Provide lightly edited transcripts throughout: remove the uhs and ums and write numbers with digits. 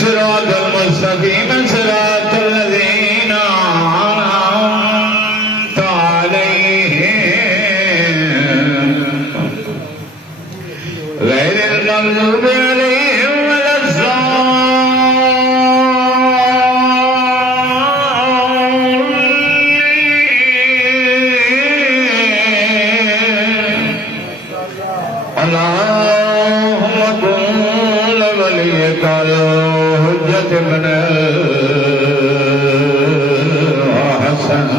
सिरातल मुस्तकीम सिरातल लज़ीना अनअमत अलैहिम गैरिल मग़ज़ूबि अलैहिम अल्लाहुम्मा कुल वलियकल हुज्जत इब्न हसन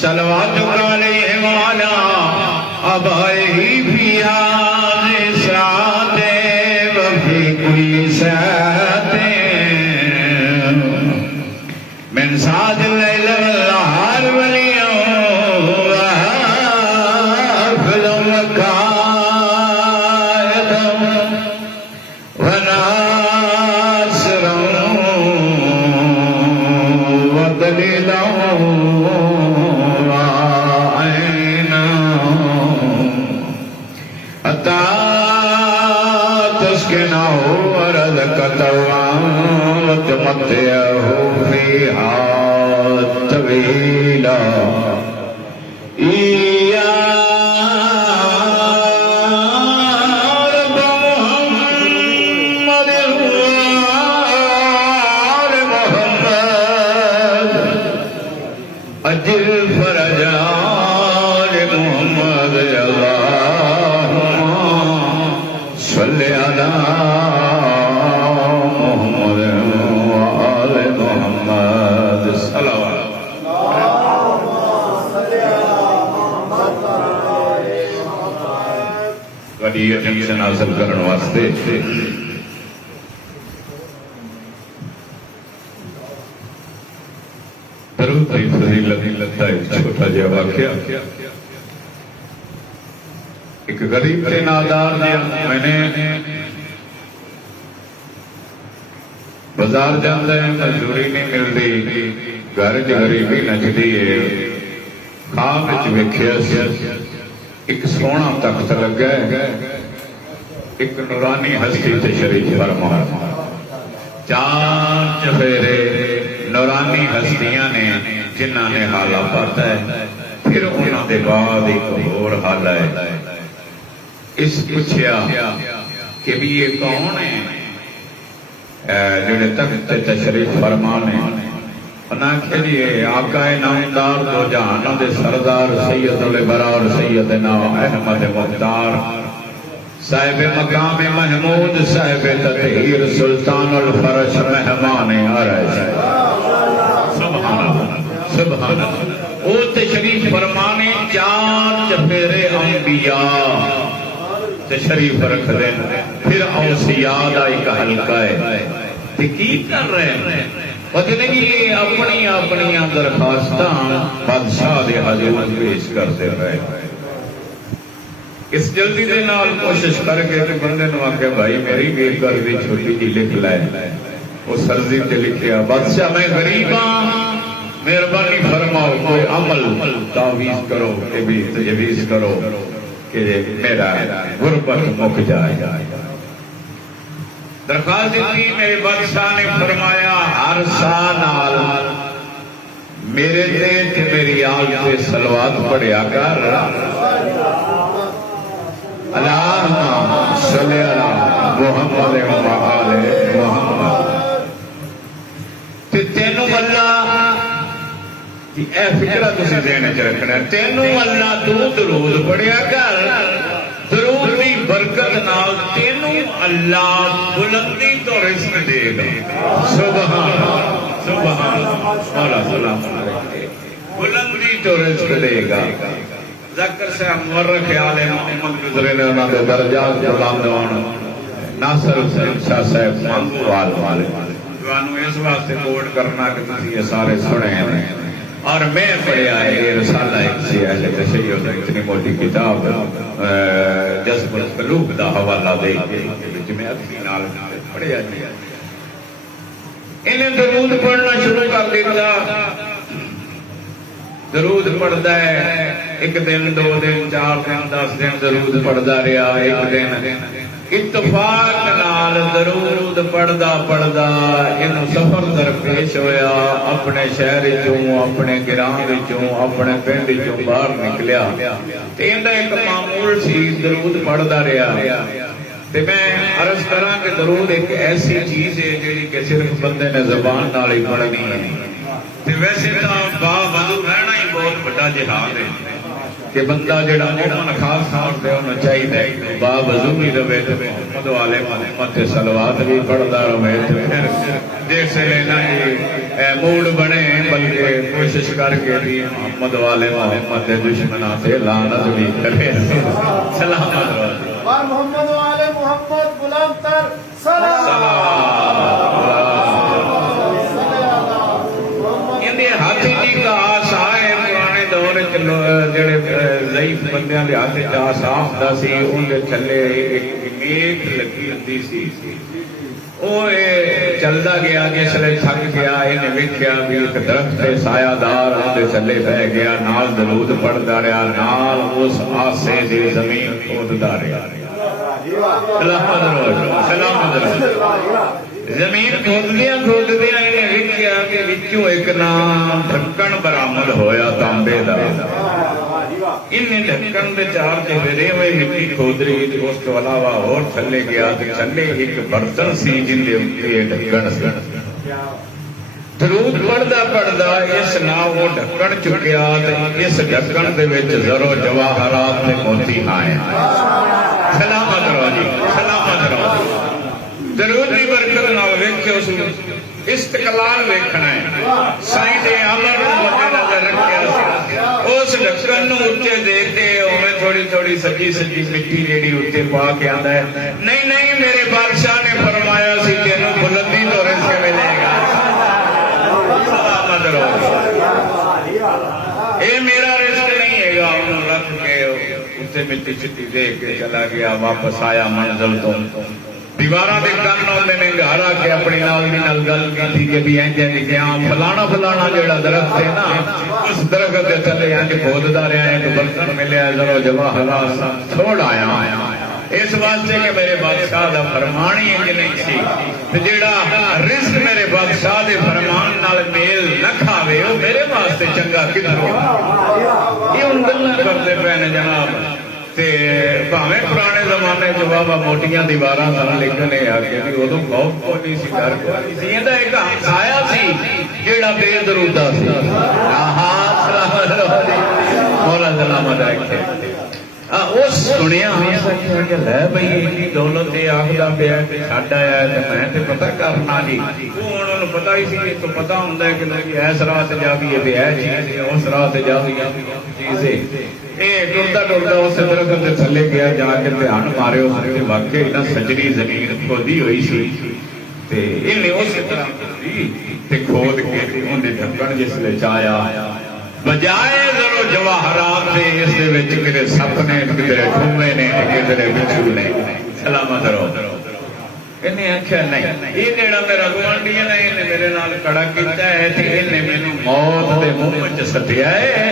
सलवातुक अलैहि व अला आबाइही फी हाज़िहि साअति व फी कुल्लि साअतिन मिन साअतिल लैल वल नहार वल अजिल फरजान मोहम्मद अल्लाहुम्मा सल्लि अला मोहम्मद व आले मोहम्मद सल्लल्लाहु वडी अटेंशन हासिल करने वास्ते छोटा जहा वाकया एक गरीब ते नादार मैंने बाजार जाता है मजदूरी नहीं मिलती घर च गरीबी नचती है खाब वेख्या एक सोहना तख्त लगा एक नूरानी हस्ती तशरीफ फरमा चार चफेरे नूरानी हस्तियां ने जिन्हों ने हाला पता है फिर उन्होंने बाद एक होर हाल है इस पूछया कि भी ये कौन है जो तख्त तशरीफ फरमा ने उन्होंने जी आका नामदार दो जहानों के सरदार सैयदुल बरार सैयदना अहमद मुख्तार साहिब मकाम महमूद साहिब ततहीर सुल्तानुल फरश मेहमान अरश सुभान ओ तशरीफ फरमाने चार चफेरे अंबिया तशरीफ रख दे फिर औसिया दा एक हल्का है ते की कर रहे हैं पता नहीं ये अपनी अपनी दरखास्तां बादशाह दे हजूर पेश करते रहे इस जल्दी दे नाल कोशिश करके कि बंदे नु आके भाई मेरी भी घर दी छोटी जी लिख लै वो सरजी ते लिखिया बादशाह मैं गरीब हां मेहरबानी फरमाओ कोई अमल तावीज करो के भी तजवीज करो कि मेरा गुरबत मुक जाए दरखास्त दी मेरे बादशाह ने फरमाया हर साल नाल मेरे ते मेरी आल पे सलवात पढ़िया कर अल्लाहुम्मा सल्लि अला मुहम्मद व आले मुहम्मद ते तेनू अल्लाह फिक्रा तुम देने च रखना तेनू अल्लाह तू दरूद पढ़िया कर दरूद की बरकत नाल तेनू अल्लाह बुलंदी तो रिज़्क़ देगा सुभान सुभान मौला सलाम बुलंदी तो रिज़्क़ देगा ज़कर साहब मुवर्रिख़ आले मोहम्मद गुज़रे ने उन्हां दे दर्जात बुलंद होण नासिर हुसैन शाह साहब मांगोवाल वाले तुहानू इस वास्ते कोट करना कि तुसीं ये सारे सुने हैं और मैं पढ़िया है ये रसाला एक सी अहले तशय्युद इतनी मोटी किताब जज़्बुल क़ुलूब दा हवाला दे जिमें अखी नाल पढ़िया जी इन्हें दरूद पढ़ना शुरू कर दिता दरूद पढ़ता है एक दिन दो दिन चार दिन 10 दिन दरूद पढ़ता रहा एक दिन इत्तफाक नाल दरूद दरूद पढ़दा पढ़दा इनू सफर दरपेश होया, अपने शहर चों, अपने गिरां विचों, अपने पिंड चों बाहर निकलिया ते इहदा एक मामूल सी दरूद पढ़दा रहा। ते मैं अर्ज करा कि दरूद एक ऐसी चीज है जिहड़ी कि सिर्फ बंदे ने जबान नाल ही पढ़नी है। ते वैसे तो बावजू रहना ही बहुत बड़ा जिहाद है कि बंदा जिहड़ा मोमन खास तौर ते उन्हें चाहिए बावजू ही रहे तो मोहम्मद वाले मोहम्मद ते सलवात भी पढ़दा रहे। फिर जैसे लेना ही मूड बने बल्कि कोशिश करके भी मोहम्मद वाले मोहम्मद के दुश्मना से लानत भी करे। सलामत रहो मोहम्मद वाले मोहम्मद गुलाम तर हाथ जी का आसा है। पुराने दौर जेड़े ज़ईफ बंदियां दे हाथ च आसा हुंदा सी, उहदे थल्ले एक मेख लगी हुंदी सी। चलता गया, जिसले थक गया इन्हें वेख्या भी एक दरख्त सायादार उहदे थल्ले बह गया, नाल दरूद पढ़दा रहा, नाल उस आसे दे जमीन खोददा रहा। सलामत रहो। जमीन खोददियां इन्हें वेख्या कि विचों एक नाम ढक्कन बरामद होया तांबे दा। इन्हें ढक्कन दे चार चेहरे हुए मिट्टी खोद रही थी, उस तो अलावा और थल्ले गया तो थल्ले एक बर्तन सी जिंदे उत्ते ढक्कन सी। दरूद पढ़दा पढ़दा इस नाल वो ढक्कन चुकिया ते इस ढक्कन दे विच जरो जवाहरात ते मोती आए। सलामत रहो जी, सलामत रहो। दरूद की बरकत नाल वेख्यो इस्तकलाल वेखना है। साईं दे अमर मद्दे नजर रखिया उस ढक्कन नूं उत्ते देखते उवें थोड़ी थोड़ी सजी सजी मिट्टी जेड़ी उत्ते पा के आंदा है। नहीं नहीं, मेरे बादशाह ने फरमाया सी तेनू बुलंदी तो रिज़्क़ मिलेगा। सलामत रहो। ये मेरा रिज़्क़ नहीं हैगा। उन्होंने रख के उत्ते मिट्टी चिट्टी देख के चला गया, वापस आया मंजिल तो दीवारा के कन आते ने, घर आके अपनी नाल गल की कि भी इंज इंज गया फलाना फलाना जेड़ा दरख्त है ना, उस दरख्त के थले इंज खोददा रहा, एक बर्तन मिलया जरो जवाहरात छोड़ आया। इस वास्ते कि मेरे बादशाह का फरमान ही इंज नहीं सी, जेड़ा रिज़्क़ मेरे बादशाह के फरमान नाल मेल न खावे वो मेरे वास्ते चंगा किधर। ये हुण गल्लां करदे पे ने जनाब। ते भावें पुराने जमाने च बाबा मोटियां दीवारां सन, लेकिन आके भी उदों बहुत कोई नहीं सी, डर कोई सी। इहदा एक हमसाया सी जेड़ा बेदरूदा सी। मौला सलामत रखे। उस सुनिया कि लै बई इन्नी दौलत आखदा पिया ते छड्ड आया ते मैं ते पता करना जी। हुण उन्होंने पता ही सी, तो पता हुंदा है कि इस राह ते जा गई ते ऐ चीज, उस राह ते जा गई चीज है। टुरदा टुरदा उस दरख्त के थले गया, जाके ध्यान मारे वाकई ना सजरी जमीन खोदी हुई सी। इन्हें उस तरह खोद के उन्हें ढक्कन जिसले चाया बजाए जरो जवाहरात ने, इस किते सप ने, किते ठूमे ने, किते बिच्छू ने। सलामत रहो। इन्हें आख्या नहीं, ये जेड़ा मेरा गुआंढी है ना, इन्हें मेरे नाल कड़ा किया है ते इन्हें मैनू मौत के मुंह च सटिया है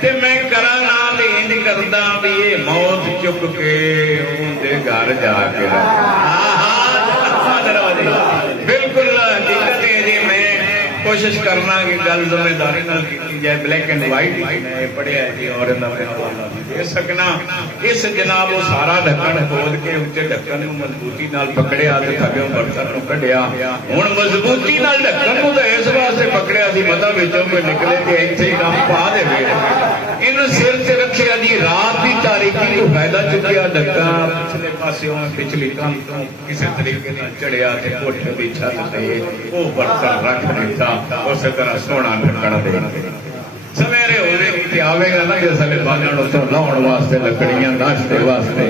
ते मैं करा नाल इंज करदा भी ये मौत चुक के उनके घर जाके बिल्कुल हकीकत है जी। मैं कोशिश करना कि गल जिम्मेदारी नाल की जाए। ब्लैक एंड व्हाइट मैं पढ़िया जी और दे सकना। इस जनाब वो सारा ढक्कन खोद के उत्ते ढक्कन नूं मजबूती नाल पकड़िया ते थल्लों बर्तन नूं कढिया। हुण मजबूती नाल ढक्कन नूं तां इस वास्ते पकड़िया सी मता विचों कोई निकले ते इत्थे ही काम पा देवे। इन्हूं सिर ते रखिया जी, रात की तारीकी को फायदा चुकिया, ढक्कन पिछले पासियों पिछली कंध तो किसी तरीके नाल चढ़िया ते कोठे दी छत ते वो बर्तन रख दिता। उस तरह सोना ढक्कन दे सवेरे होने आवेगा ना जिसले बालन उतों लाउण वास्ते लकड़ियां नाश्ते वास्ते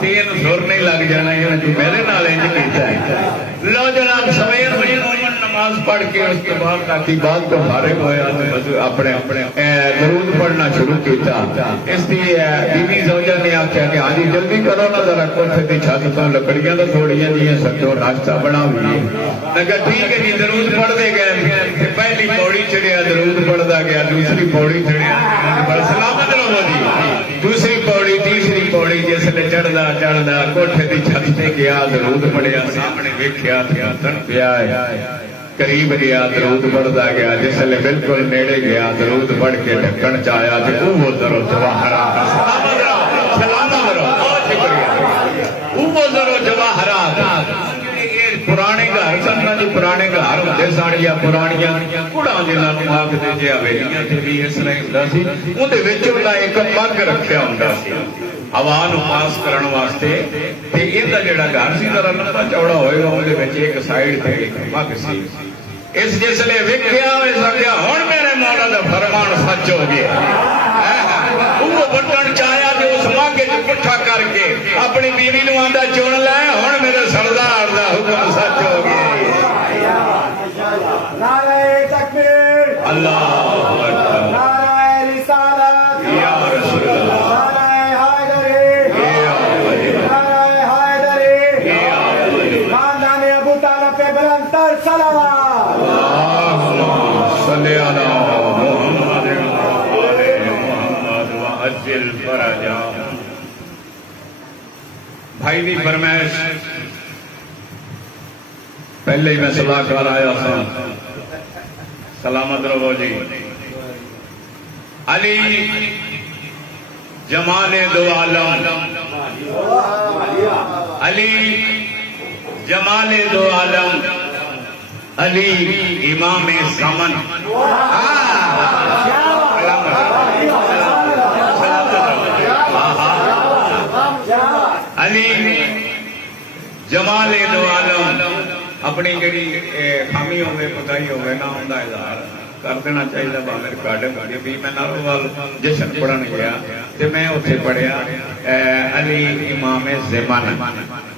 तीन सुर नहीं लग जाना तू मेरे नाल इंज कीता है। लो जनाब सवेर हुई नमाज पढ़ के उसके बाद राती बाद तो फारिग होया अपने अपने दरूद पढ़ना शुरू किया। इसकी बीवी जोजा ने आख्या कि हाँ जी जल्दी करो ना जरा कोठे की छत तो लकड़ियां तो थोड़ियां जी सटो नाश्ता बनाओ। मैं कहा ठीक है जी। दरूद पढ़ते गए, पहली पौड़ी चढ़िया दरूद पढ़ता गया, दूसरी पौड़ी चढ़िया सलामत रहो जी, दूसरी पौड़ी तीसरी पौड़ी जिसले चढ़दा चढ़दा कोठे की छत से गया दरूद पढ़िया सामने वेख्या तन पिया करीब गया दरूद पढ़दा गया जिसले बिल्कुल नेड़े गया दरूद पढ़ के ढक्कन च आया तो वो जरो जवाहरात पुराने घर सन जी पुराने घर होंगे सन या पुरानिया कुड़ा जिन्होंने आखते जे हवेलियां च भी इस तरह होंदा सी उहदे विच उहदा एक मग रखिया हुंदा सी हवा नूं पास करन वास्ते ते इहदा जिहड़ा घर सी जरा लंबा चौड़ा होएगा उहदे विच एक साइड ते एक मग सी इस जिसले वेख्या इस आख्या हुण मेरे मौला दा फरमान सच हो गया वो बटन चाया जो उस मग च पुट्ठा करके अपनी बीवी नूं आंदा चुन लै हुण मेरे सरदार दा हुक्म सच हो गया नारे तकबीर अल्लाहु अकबर नारे रिसालत या रसूल अल्लाह नारे हैदरी नारे हैदरी खानदान अबू तालिब पे बुलंदतर सलावत अल्लाहुम्मा सल्ली अला मुहम्मद व आले मुहम्मद व अज्जिल फरजा भाई दी फरमाइश पहले ही मैं सलाह कर आया था सलामत रहो जी अली जमाले दो आलम अली जमाले दो आलम अली इमाम ज़मन अली जमाले दो आलम अपनी जी खामी होवे पुताई होवे ना उनका इजहार कर देना चाहिए भावे रिकॉर्डिंग होगी भी मैं नारोवाल जशन पढ़न गया तो मैं उत्थे पढ़िया अली इमाम ज़मन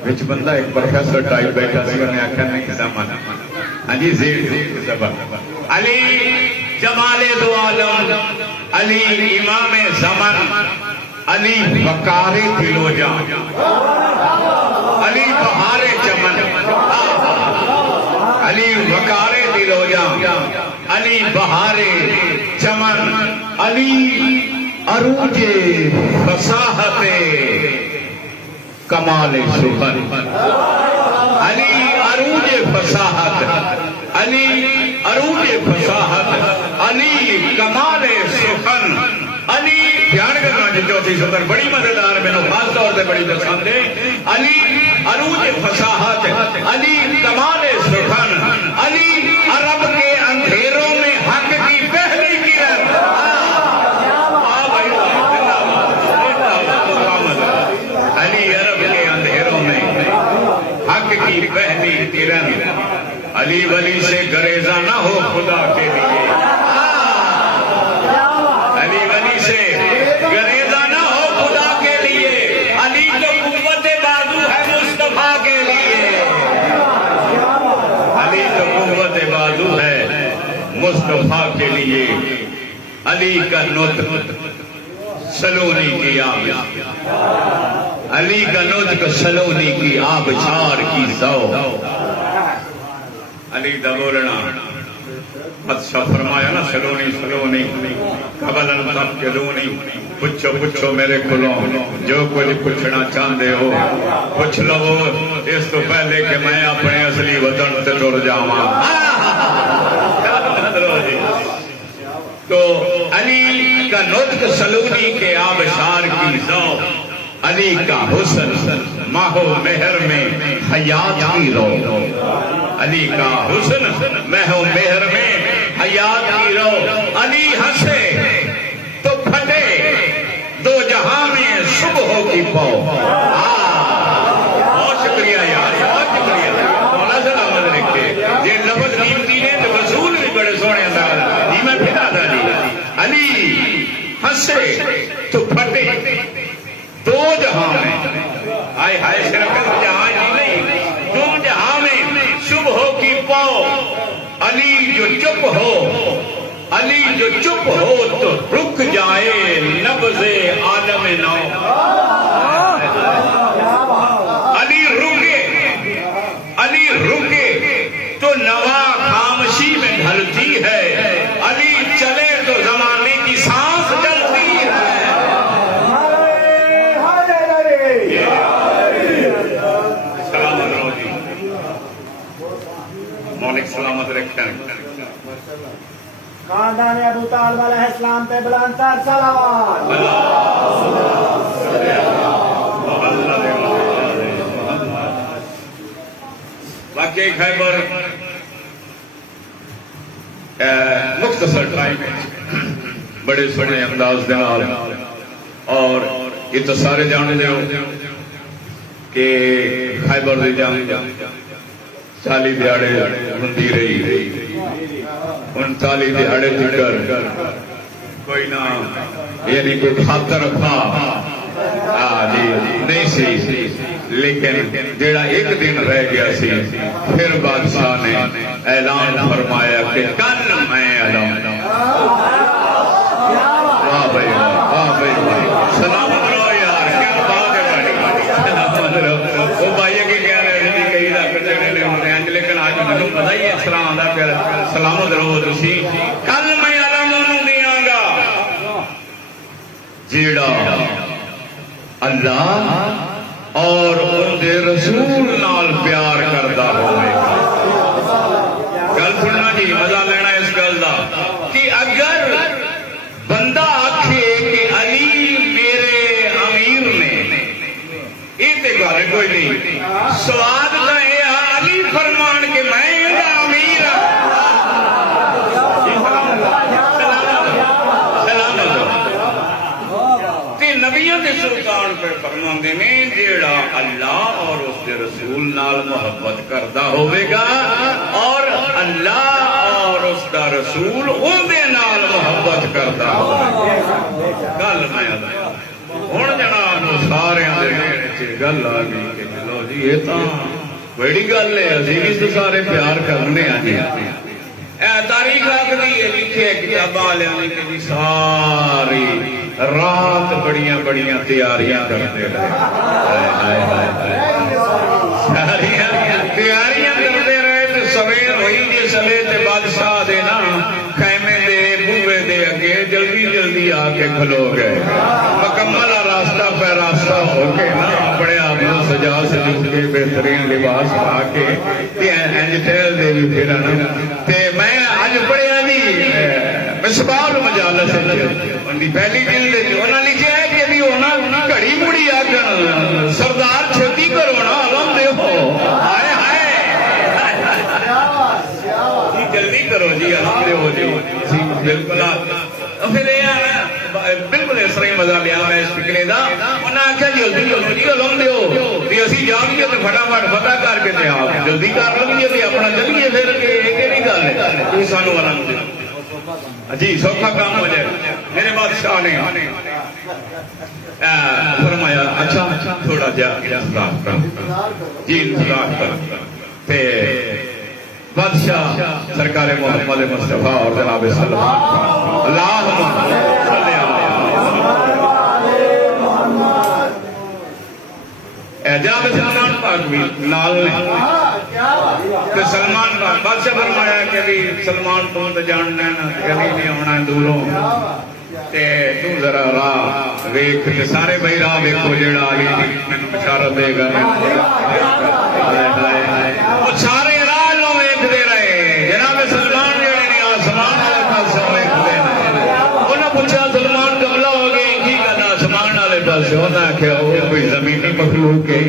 विच बंदा एक प्रोफेसर टाइप बैठा सी उन्हें आख्या नहीं ज़मन हाँ जी अली जमाले दो आलम अली इमाम ज़मन अली वकारे दिलोजा अली बहारे चमन अली वकारे दिलोजा अली बहारे चमन अली अरूजे फसाहते कमाले सुखन अली अरूजे फसाहत अली अरूजे फसाहत अली कमाले सुखन अली ध्यान करना जी चौथी सदर बड़ी मजेदार मैंने खास तौर से बड़ी पसंद है अली अरूज फसाहत अली कमाले सुखन अली अरब के अंधेरों में हक की पहली किरण अली अरब के अंधेरों में हक की पहली किरण अली वली से गरेजा ना हो खुदा के लिए अली वली से गरेजा ना हो खुदा के लिए अली तो कुव्वत बाजू है मुस्तफा के लिए अली तो कुव्वत बाजू है मुस्तफा के लिए अली का नुत्क सलोनी की आब अली का नुत्क सलोनी की आबशार की सौ अली दा बोलना अच्छा फरमाया ना सलोनी सलोनी कबलन तब जलूनी पुछो पुछो मेरे कोलों जो कुछ पूछना चाहते हो पूछ लो इस तो पहले कि मैं अपने असली वतन से टुर जावा तो अली का नुत्क सलोनी के आबशार की सौ अली का हुस्न माहो मेहर में हयात की रो अली का हुस्न महो मेहर में हयात की रो अली हंसे तो फटे दो जहां में सुबह की पाओ बहुत शुक्रिया यार बहुत शुक्रिया मौला सलामत रखे ये लफ्ज कीमती ने तो वसूल भी बड़े सोने अंदाज जी मैं फिदा था जी अली हंसे तो फटे दो जहां में हाय हाय सिर्फ जहां ही नहीं दो जहां में सुबह की पाओ अली जो चुप हो अली जो चुप हो तो रुक जाए नब्ज़े आलम नौ अली रुके तो नवा खामोशी में ढलती है अली चले तो जमाने की सांस चलती है मौलिक सलामत रखें। खानदान अबू तालिब अलैहिस्सलाम पे बुलंद तर सलावत। वाकई खैबर मुख्तसर टाइम बड़े सोहने अंदाज दे नाल और ये तो सारे जानते हो कि खैबर की जंग 40 दिहाड़े होंदी रही। 39 दिहाड़े तक कोई ना यानी कोई खातर रखा जी नहीं सी, लेकिन जेड़ा एक दिन रह गया सी फिर बादशाह ने ऐलान फरमाया कि कल मैं ऐलान। वाह भाई वाह भाई सलामत रहो यार, क्या बात है बड़ी। सलामत रहो। वो भाई के कह रहे थे कई लाख देने होते हैं, लेकिन आज मैंने पता ही इस तरह आंदा फिर सलामत रहो तुसी। कल मैं ऐलान दियांगा जेड़ा अल्लाह और उनके रसूल नाल प्यार करता होगा। गल सुनना जी, मजा लेना इस गल का कि अगर बंदा आखे कि अली मेरे अमीर ने, ये तो गल कोई नहीं। स्वाद तो यह अली फरमान के मैं इनका अमीर हाँ। नबियों के सुल्तान पे फरमाते ने जेड़ा अल्लाह और उसके रसूल नाल मोहब्बत करता होवेगा और अल्लाह और उसका रसूल उनके नाल मोहब्बत करता होवेगा। गल मैं हुण जनाब सारे गल आ गई कि चलो जी ये तो बड़ी गल है, असीं भी तो सारे प्यार करने जी। तारीख आखदी है लिखे किताबां वालियां ने कि सारी रात बड़िया बड़िया तैयारियां करते रहे। तैयारियां करते रहे तो सवेर हुई जिसले ते बादशाह दे ना खैमे दे बूहे दे अगे जल्दी जल्दी आके खलो गए। मुकम्मल रास्ता पे रास्ता होके ना अपने आप को सजा सजू के बेहतरीन लिबास पा के इंज टहल दे भी फिर मैं अज पढ़िया जी मिसबाह मजालस उनकी पहली जिल्द उन्होंने लिखा है कि घड़ी मुड़ी आखन सरदार छेती करो ना अलम देखो हाय हाय जल्दी करो जी अलम देखो जी बिल्कुल। फिर बिल्कुल इस तरह ही मजा लिया मैं इस फिक्रे का। उन्हें आख्या जल्दी जल्दी जी अलम दो असी जाइए तो फटाफट पता करके आप जल्दी कर लवीए अपना चलिए फिर कि गल है सानू अलम दो जी सौखा काम हो जाए। मेरे बादशाह ने फरमाया अच्छा थोड़ा जा इंतजार कर जी इंतजार कर। बादशाह सरकार मोहम्मद मुस्तफा और जनाब सल्लल्लाहु जनाब सलमान पाक भी नाल तो सलमान पाक बादशाह फरमाया कि भी सलमान तुम तो जानना है ना कभी नहीं आना दूरों ते तू जरा राह वेख ते सारे भाई राह वेखो जेड़ा अली मैनू बशारत देगा। वो सारे राह लो वेखदे रहे। जनाब सलमान जेड़े ने आसमान वाले पासे वेखदे ने। उन्हें पूछा सलमान कमला हो गए की गल आसमान वाले पासे? उन्हें आख्या वो कोई जमीनी मखलूक है।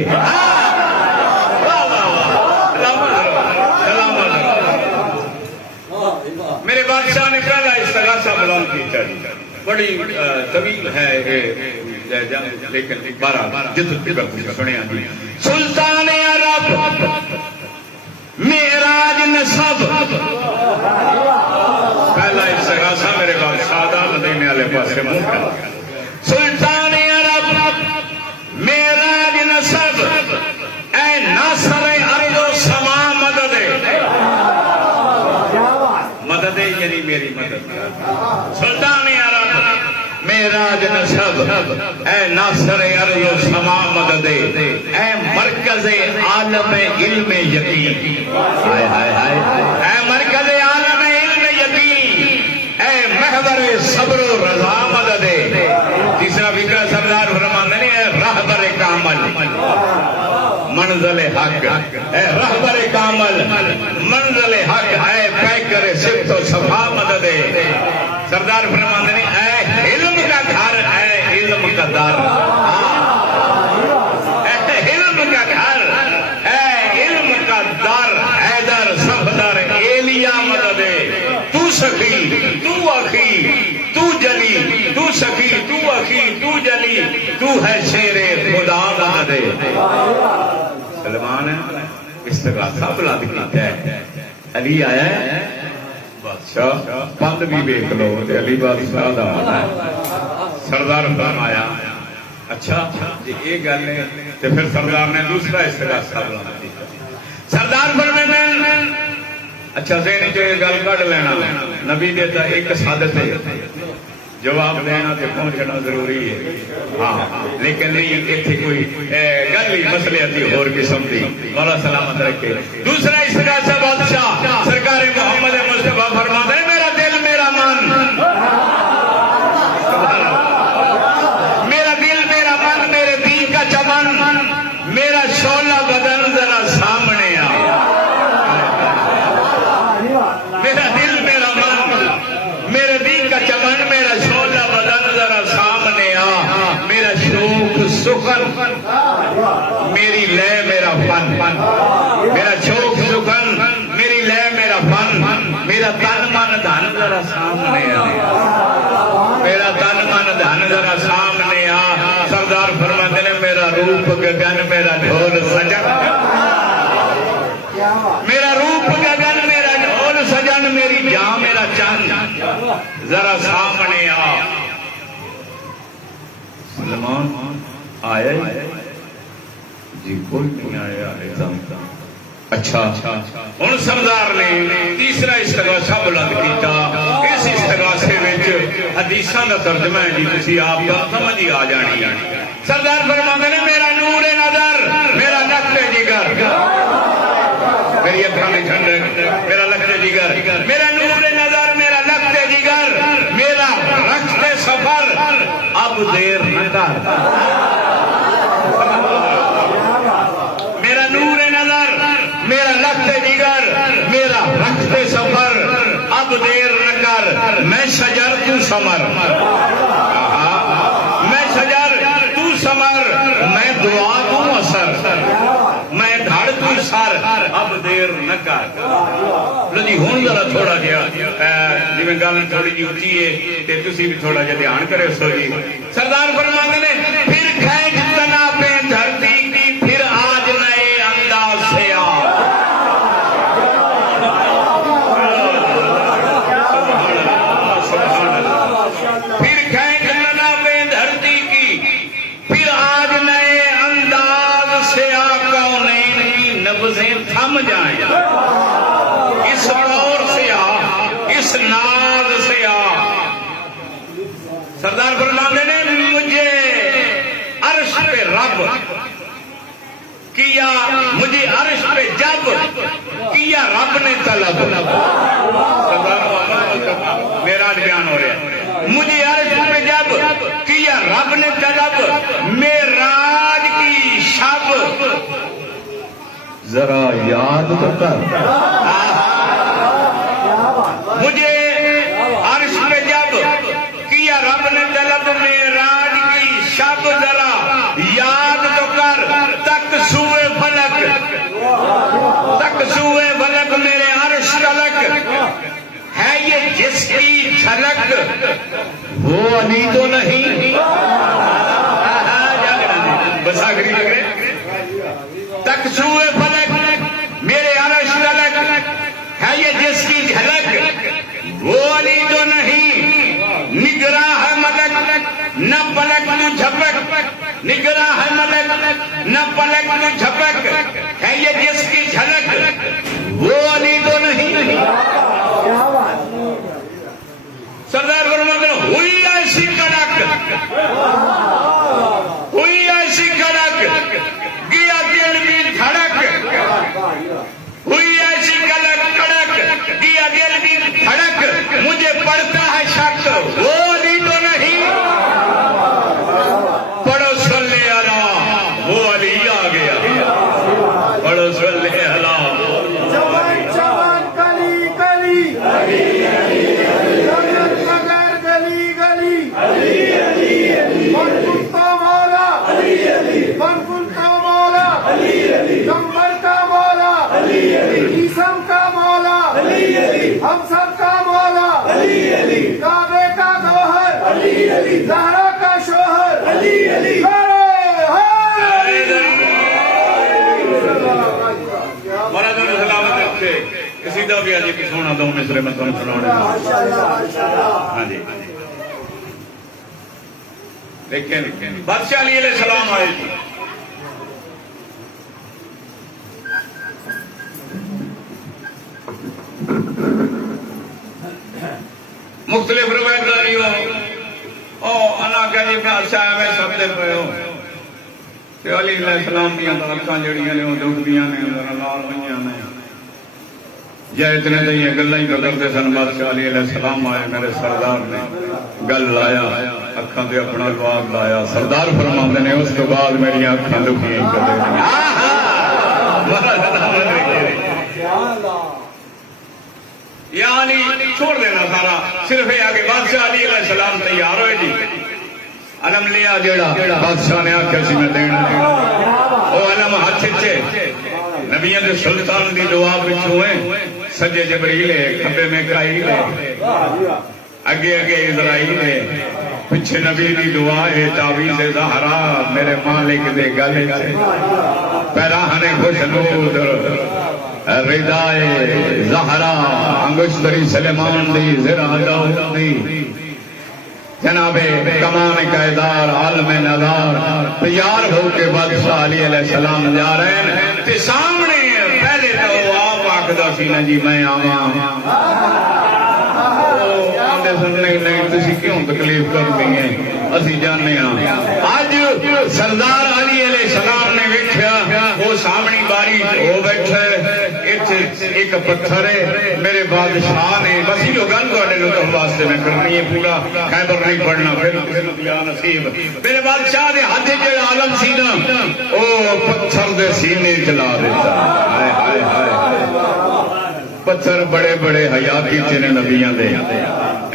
मेरे बादशाह ने पहला इस्तगासा बुलंद किया, बड़ी तवील है लेकिन बारह जित सुनिया सुल्तान अरब मेराज नसब। पहला इस्तगासा मेरे बादशाह दा मदीने वाले पासे मुंह कर सुल्तान अरब मेराज नसब ऐ नासर अर्ज़ो समा मदद मदद यानी मेरी मदद। सुल्तान अरब मेराज नसब ऐ नासर अर्ज़ो समा मदद ऐ मरकज़ आलम इल्म यकीन। हाय हाय हाय ऐ मरकज़ आलम इल्म यकीन ऐ महवर सब्र रज़ा मदद। तीसरा फिक्रा सरदार फरमाते हैं रहबर कामल मंज़िल हक रहबर कामल मंज़िल सिर्फ तो सफा मदद है। सरदार फरमाते ने ऐ इल्म का घर है इल्म का दर, इल्म का घर है इल्म का दर, हैदर सफदर एलिया मदद है। तू सखी तू अखी तू जली, तू सखी तू अखी तू जली, तू है शेरे खुदा मदद है। सलमान है इस्तिगासा बुलंद कीता है। अली आया है बादशाह पंद भी देख लो ते अली बादशाह दा आना है। सरदार फरमाया अच्छा जी ये गल है ते फिर सरदार ने दूसरा इस्तिगासा बुलंद किया। सरदार फरमाते अच्छा सेनी जो ये गल कढ़ लेना नबी दे ता एक सादत है जवाब देना ते पहुंचना जरूरी है। हाँ लेकिन नहीं इतने कोई गल ही मसले की होर किस्म की मौला सलामत रखे। दूसरा इस्तिगासा बादशाह सरकार मोहम्मद मुस्तफा फरमाते हैं मेरा दिल मेरा मन, मेरा दिल मेरा मन मेरे दीन का चमन, मेरा शोला बदन जरा सामने आ। मेरा दिल मेरा मन मेरे दीन का चमन, मेरा शोला बदन जरा सामने आ। मेरा शोक सुखन मेरी लय मेरा फन, मेरा शोक सुखन मेरी लय मेरा फन, मेरा तन मन धन जरा सामने आ। मेरा तन मन धन जरा सामने आ। सरदार फरमाते ने मेरा रूप गगन मेरा ढोल सजन, मेरा रूप गगन मेरा ढोल सजन, मेरी जान मेरा चंद जरा सामने आ। सलमान आया जी कोई नहीं आया एकदम। अच्छा हुण सरदार ने तीसरा इस्तिगासा बुलंद किया। इस इस्तिगासे विच हदीसां दा तर्जमा है जी तुसीं आप समझ ही आ जानी। सरदार फरमाते ने मेरा नूर ए नजर मेरा लखते जिगर, मेरी अखा में ठंडक मेरा लखते जिगर, मेरा नूर ए नजर मेरा लखते जिगर, मेरा रखते सफर अब देर न कर। मेरा नूर ए नजर मेरा लखते जिगर, मेरा रखते सफर अब देर न कर। मैं शजर तू समर, मैं शजर तू समर, मैं दुआ तू असर, मैं धड़ तू सर अब देर न कर। लो जी हुण जरा थोड़ा जिहा जिवें गल थोड़ी जी उच्ची है ते तुसीं भी थोड़ा जिहा ध्यान करे सो जी। सरदार फरमाते ने फिर खैज तना पे धरती की फिर आज नए अंदाज से आ। फिर खैज तना पे धरती की फिर आज नए अंदाज से आ। कौनैन की नब्ज़ें थम जाएं इस दौर से आ, इस नाज से आ। सरदार फरमाते ने मुझे अर्श पे रब किया, मुझे अर्श पे जब किया रब ने तलब। मेरा बयान हो रहा मुझे अर्श पे जब किया रब ने तलब, मेराज की शब जरा याद तो कर। मुझे अर्श पे जब किया रब ने तलब, मेराज की शब जरा याद तो कर। तक सुए फलक मेरे अर्श तलक है ये जिसकी झलक वो अली तो नहीं। बस आखिरी लग रहे तक सुए फलक मेरे अर्श तलक है ये जिसकी झलक वो अली तो नहीं। निगरा है मलक न पलक तू झपक, निगरा है मलक न पलक तू झपक है ये जिसकी झलक वो अली तो नहीं। सरदार फरमाते हुई ऐसी कड़क, हुई ऐसी कड़क गया दिल भी धड़क, हुई ऐसी कड़क गया दिल भी धड़क। मुझे पड़ता है शक वो अली तो नहीं। पढ़ो सल्ले अला वो अली आ गया, पढ़ो सल्ले अला जवान जवान कली कली ਉੱਤੇ ਕਿਸੇ ਦਾ ਵੀ ਅੱਜ ਇੱਕ ਸੋਹਣਾ ਦੋ ਮਿਸਰੇ ਮੈਂ ਤੁਹਾਨੂੰ ਸੁਣਾਉਣੇ ਹਾਂਜੀ ਦੇਖਿਆ ਬਾਦਸ਼ਾਹ ਅਲੀ अलैहि सलाम आए जी मुख्तलिफ रवायतदारियों अना कह बादशाह में सबसे पे अली अलैहि सलाम दी अखां जड़ियां ने दुखदियां ने लाल होईयां ने जै इतने तो ये गल्लां ही करते सन बादशाह अली अलैहि सलाम आए मेरे सरदार ने गल लाया अखां ते अपना जवाब लाया सरदार फरमाते ने उस तो बाद मेरी अखां दुखियां ही यानी छोड़ देना सारा सिर्फ यह आगे बादशाह अली अलैहि सलाम तैयार होए जी अलम लिया जेड़ा बादशाह ने आख्या सी मैं देना ओ अलम हाथ च नबियां दे सुल्तान दी दुआ पिछों है सजे जबरील है खब्बे में काईल है अगे अगे इजराइल है पिछे नबी दी दुआ है तावीज़ ज़हरा मेरे मालिक दे गले च पैराहने खुशनूद रिदाए ज़हरा अंगुश्तरी सलेमान दी ज़रा दाऊद दी जनाबे कमान कायदार आलम नज़ार तैयार होके बादशाह अली अलैहि सलाम जा रहे हैं ते सामने पहले तो आप आखदा सी ना जी मैं आवा नहीं नहीं तुसी क्यों तकलीफ करती हैं असी जाने अज सरदार अली अलैहि सलाम ने वेख्या वो सामने बारी हो बैठे एक पत्थर है मेरे बादशाह ने बस यो गल तुहाडे वास्ते मैं करनी है पूरा खैबर नहीं पढ़ना फिर या नसीब मेरे बादशाह दे हाथ जेड़ा आलम सी ना ओ पत्थर दे सीने च ला दिता हाय हाय हाय पत्थर बड़े बड़े हयाती च ने नबियां दे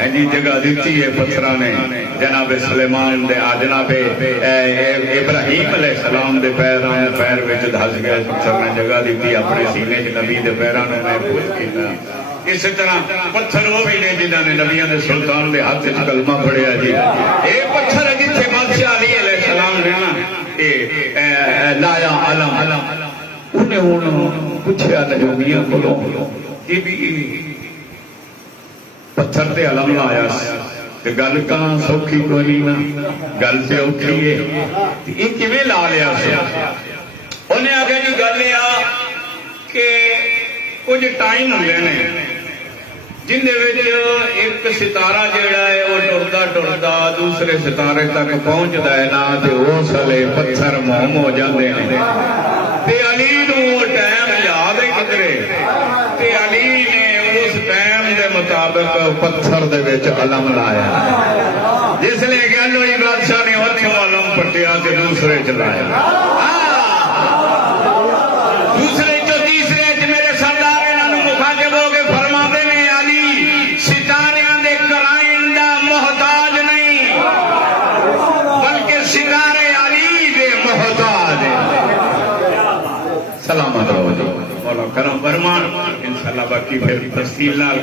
ऐनी जगह दी है पत्थर ने जनाबे सुलेमान दे जनाबे इब्राहिम अलैहि सलाम दे पैर विच धस गए पत्थर ने जगह दी अपने सीने च नबी दे पैरां ने महफूज कीता इस तरह पत्थर वो भी ने जिन्हां ने नबियां दे सुल्तान दे हाथ च कलमा पढ़िया जी ये पत्थर जिथे बादशाह अली अलैहि सलाम ने ना ए लाया अलम उन्हें पूछया नजूमियां कोलों कि भी पत्थर ते अलम लाया ते गल कहां सौखी कोई नहीं ना गल ते औखी है ये किवें ला लिया उन्हें आगे जी गल आ कि कुछ टाइम होंगे ने जिंदे विच एक सितारा जेड़ा है वो टुरदा टुरदा दूसरे सितारे तक पहुंचदा है ना ते उस वेले पत्थर मोम हो जाते हैं ते अली नूं वो टाइम याद है किधरे ते अली ने उस टाइम दे मुताबिक पत्थर दे विच अलम लाया जिसले गल होई बादशाह ने उत्थों अलम पट्टिया ते दूसरे च लाया दूसरे चो तीसरे च मेरे सरदार इन्हां नूं मुखातिब हो के फरमाते ने अली सितारियां दे कराइन दा मोहताज नहीं बल्कि सितारे अली दे मोहताज सलामत रहो जी मौला करम फरमान इंशाअल्लाह बाकी फिर तफसील नाल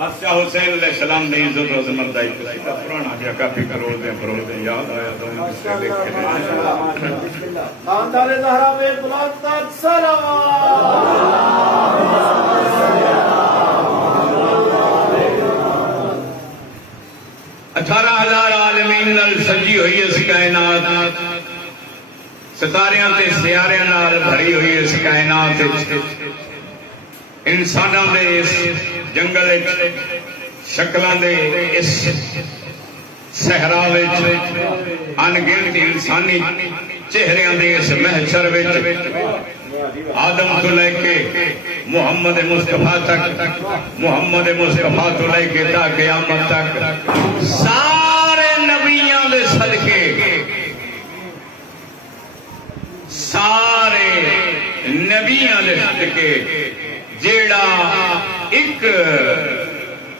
बादशाह हुसैन अलैहि सलाम ने इज्जत और अजमत दा एक पुराना जिहा काफी करोड़ दे याद आया तो इससे देख के खानदान ज़हरा पे बुलंद तक सलावत 18,000 आलमीन नाल सजी हुई इस कायनात सितारियां ते सियारियां नाल भरी हुई इस कायनात इंसानां दे इस जंगल शक्लां दे इस सहरा विच अनगिनत इंसानी चेहरियां दे इस महशर विच आदम तो लेके मोहम्मद मुस्तफा तक मोहम्मद मुस्तफा तो लेके ता क़यामत तक सारे नबियां दे सदके सारे नबियां दे सदके जेड़ा एक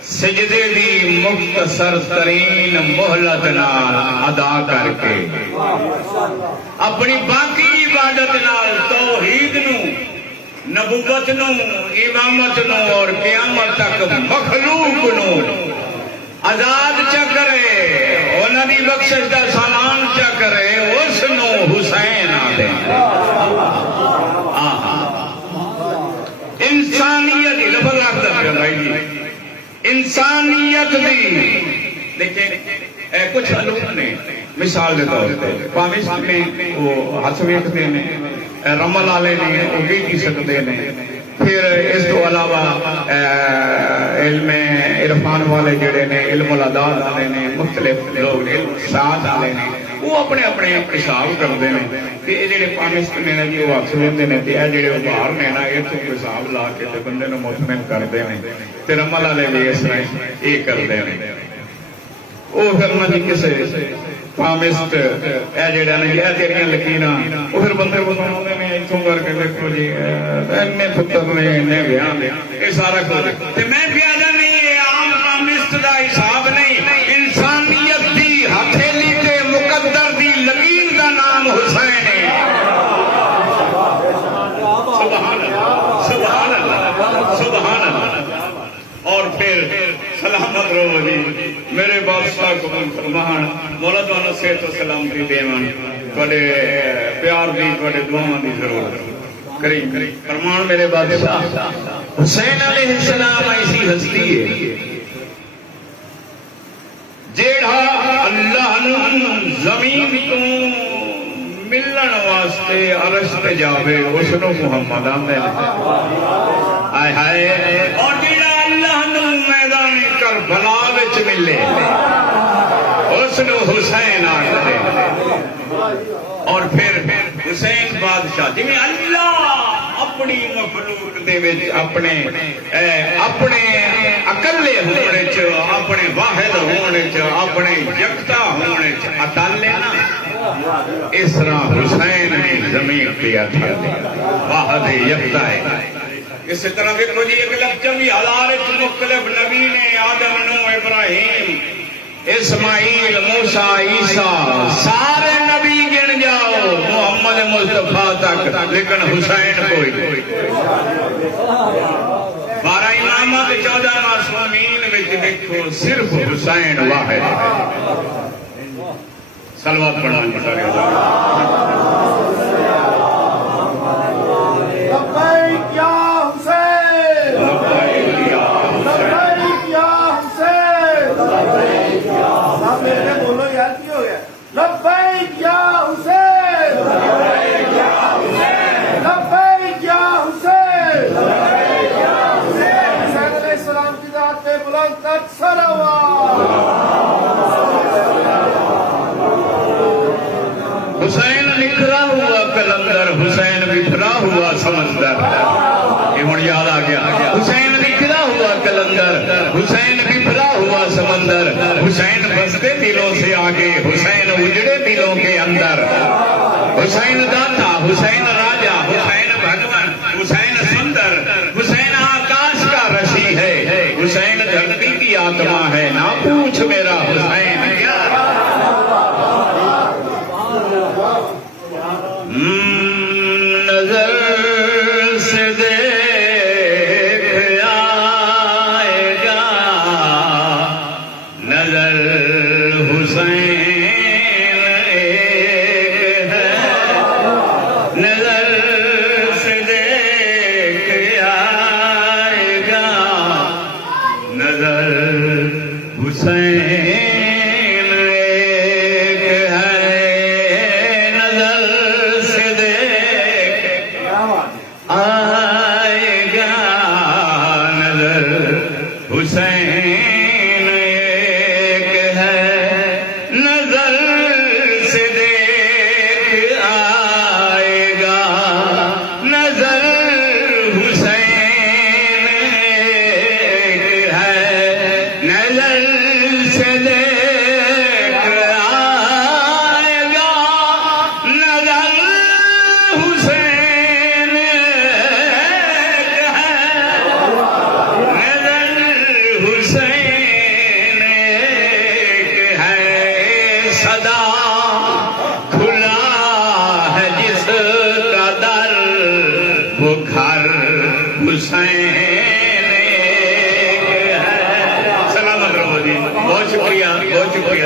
सजदे दी मुख्तसर तरीन मोहलत नाल अदा करके अपनी बाकी इबादत नाल तौहीद नू नबुवत नू इमामत नू और क़यामत तक मखलूक नू आजाद च करे उन्हां दी बख्शिश दा सामान च करे उस नू हुसैन आदे इंसानियत दी देखिए कुछ लोग ने मिसाल के तौर पर भावें सामने वो हथ वेखते हैं रमल वाले ने वो वेखी सकते हैं फिर इस तो अलावा इल्म इरफान वाले जड़े ने इल्मुल अदात वाले ने मुख्तलिफ लोग ने साथ वाले ने वो अपने अपने हिसाब करते हैं कि ये जो पाकिस्त ने ना जी वो हथ लेंदे ने ते ये जो बाहर ने ना इतों हिसाब ला के ते बंदे नूं मुतमिन करते हैं ते रमल वाले भी इस तरह ये करते हैं वो फिर ना जी किसी पामिस्ट जड़ा ने यह तेरिया लकीरां वो फिर बंदे को सुनाते हैं इतों करके देखो जी इन्ने पुत्र ने इन्ने ब्याह ने ये सारा कुछ ते मैं प्यादा नहीं ये आम पामिस्ट का हिसाब नहीं इंसानियत की हथेली ते मुकद्दर दी लकीर का नाम हुसैन है सुभान अल्लाह सुभान अल्लाह सुभान अल्लाह और फिर सलामत रहो जी मेरे बादशाह को फरमान मौला तुहानू सेहत सलामती देवन तुहाडे प्यार दी तुहाडे दुआवां दी जरूरत करीम फरमान मेरे बादशाह हुसैन अलैहिस्सलाम ऐसी हस्ती है जेड़ा अल्लाह नूं जमीन तो मिलन वास्ते अरश ते जावे उसनूं मुहम्मद आंदे ने हाय हाय और जेड़ा अल्लाह नूं मैदान करबला विच मिले उसनूं हुसैन आखदे और फिर हुसैन बादशाह जिवें अल्लाह अपनी मखलूक दे विच अपने अपने अकले होने च अपने वाहिद होने च अपने यकता होने च अटल है ना इस तरह हुसैन की जमीन पे अटल वाहिद यकता है इस तरह देखो जी 1,24,000 मुख्तलिफ नबी ने आदम नूह इब्राहिम इस्माइल मूसा ईसा सारे नबी गिन जाओ मोहम्मद मुस्तफा तक लेकिन हुसैन कोई 12 इमाम 14 मासूमीन विच देखो सिर्फ हुसैन वाहिद सलवात पढ़ना सारे लब्बैक या हुसैन लब्बैक या लब्बैक या हुसैन लब्बैक या सामने बोलो यार की हो गया लब्बैक या हुसैन लब्बैक या हुसैन लब्बैक या हुसैन लब्बैक या हुसैन हुसैन अलैहिस्सलाम की जात पे बुलंद तक सलावत हुसैन निखरा हुआ कलंदर हुसैन बिखरा हुआ समंदर ये मुझे याद आ गया हुसैन निखरा हुआ कलंदर हुसैन बिखरा हुआ समंदर हुसैन बसते दिलों से आगे हुसैन उजड़े दिलों के अंदर हुसैन दाता हुसैन राजा हुसैन भगवान हुसैन सुंदर हुसैन आकाश का ऋषि है हुसैन धरती की आत्मा है ना पूछ मेरा हुसैन क्या नजर से देख आएगा नजर हुसैन एक है नजर से देख आएगा नजर हुसैन हुसैन एक है नजर से देख आएगा नजर हुसैन एक है नजर से देख आएगा नजर हुसैन एक है हुसैन एक है सदा खुला है जिसका दर वो घर हुसैन एक है सलामत रहो जी बहुत शुक्रिया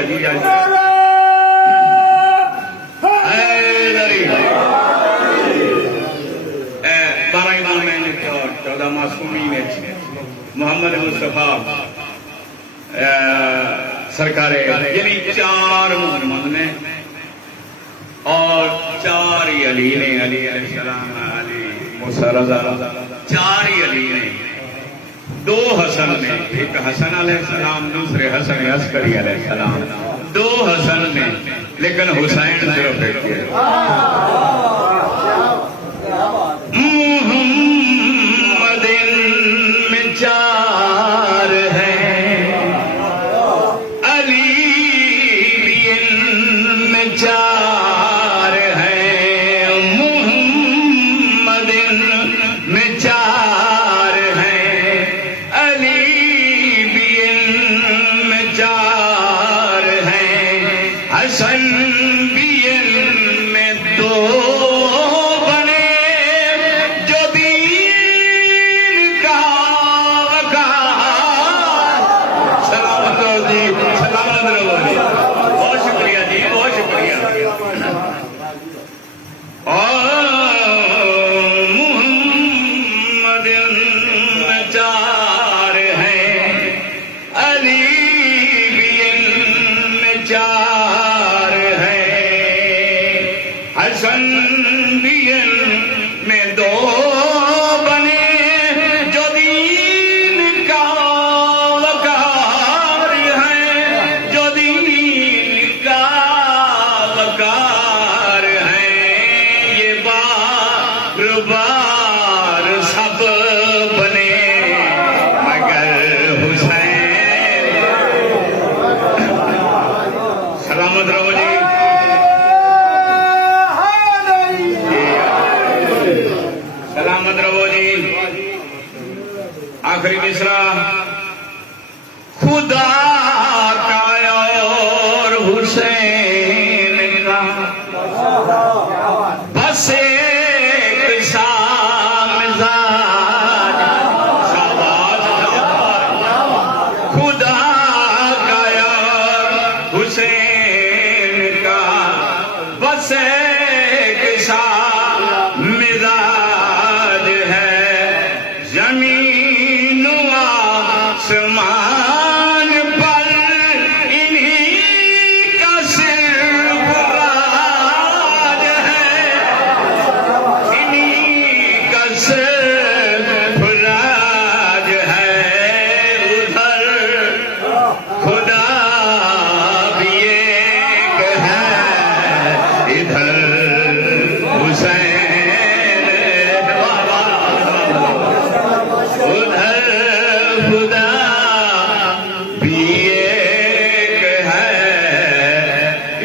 जी आज 12 इमाम 14 मासूमीन मोहम्मद मुस्तफा सरकारे यानी 4 मोहम्मद ने और 4 ही अली ने, अली अलैहिस्सलाम, अली मूसा रज़ा, 4 ही अली ने, 2 हसन ने, एक हसन अलैहिस्सलाम, दूसरे हसन अस्करी अलैहिस्सलाम, 2 हसन ने, लेकिन हुसैन सिर्फ एक है। मुहम्मदिन में 4 हैं, अली भी इनमें 4 हैं, मुहम्मदिन में 4 हैं, अली भी इनमें 4 हैं, हसन भी इनमें 2 बने, जो दीन का वकार। सलामत रहो जी, सलामत रहो जी, बहुत शुक्रिया जी, बहुत शुक्रिया। और मुहम्मद में 4 हैं, अली भी इनमें 4 हैं, हसन भी इनमें 2 बने, जो दीन का वकार है, जो दीन का वकार है, ये बार सब बने मगर हुसैन। सलामत रहो जी, सलामत रहो जी। आखिरी मिसरा, खुदा का और हुसैन का बस एक सा मिजाज, शाबाश खुदा का और हुसैन का बस एक सा मिजाज है, जमीन व आसमान पर इन्हीं का सिर्फ राज है, इन्हीं का सिर्फ राज है, उधर खुदा भी एक है, इधर हुसैन, उधर खुदा भी एक है,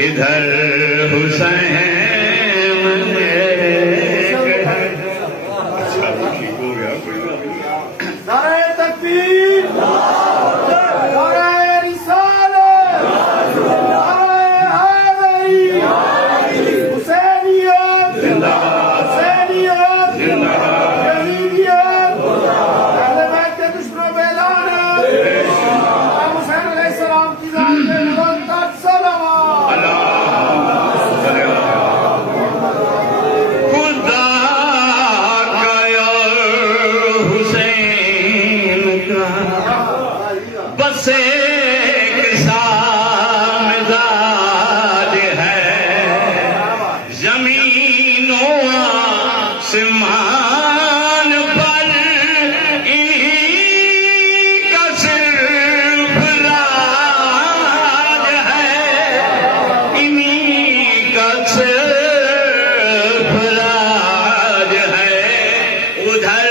इधर हुसैन एक है। अच्छा ठीक हो गया, कोई बात नहीं। नारे तकबीर, नारे रिसालत, नारे हैदरी, हुसैनियत जिंदाबाद, हुसैनियत जिंदाबाद, यजीदियत अहले बैत के दुश्मनों पे लानत, इमाम हुसैन अलैहिस्सलाम की जात पे बुलंद तक सलावत। खुदा का और हुसैन का बस एक सा मिजाज है, जमीनों आसमान पर इन्हीं का सिर्फ राज है, इन्हीं का सिर्फ राज है, उधर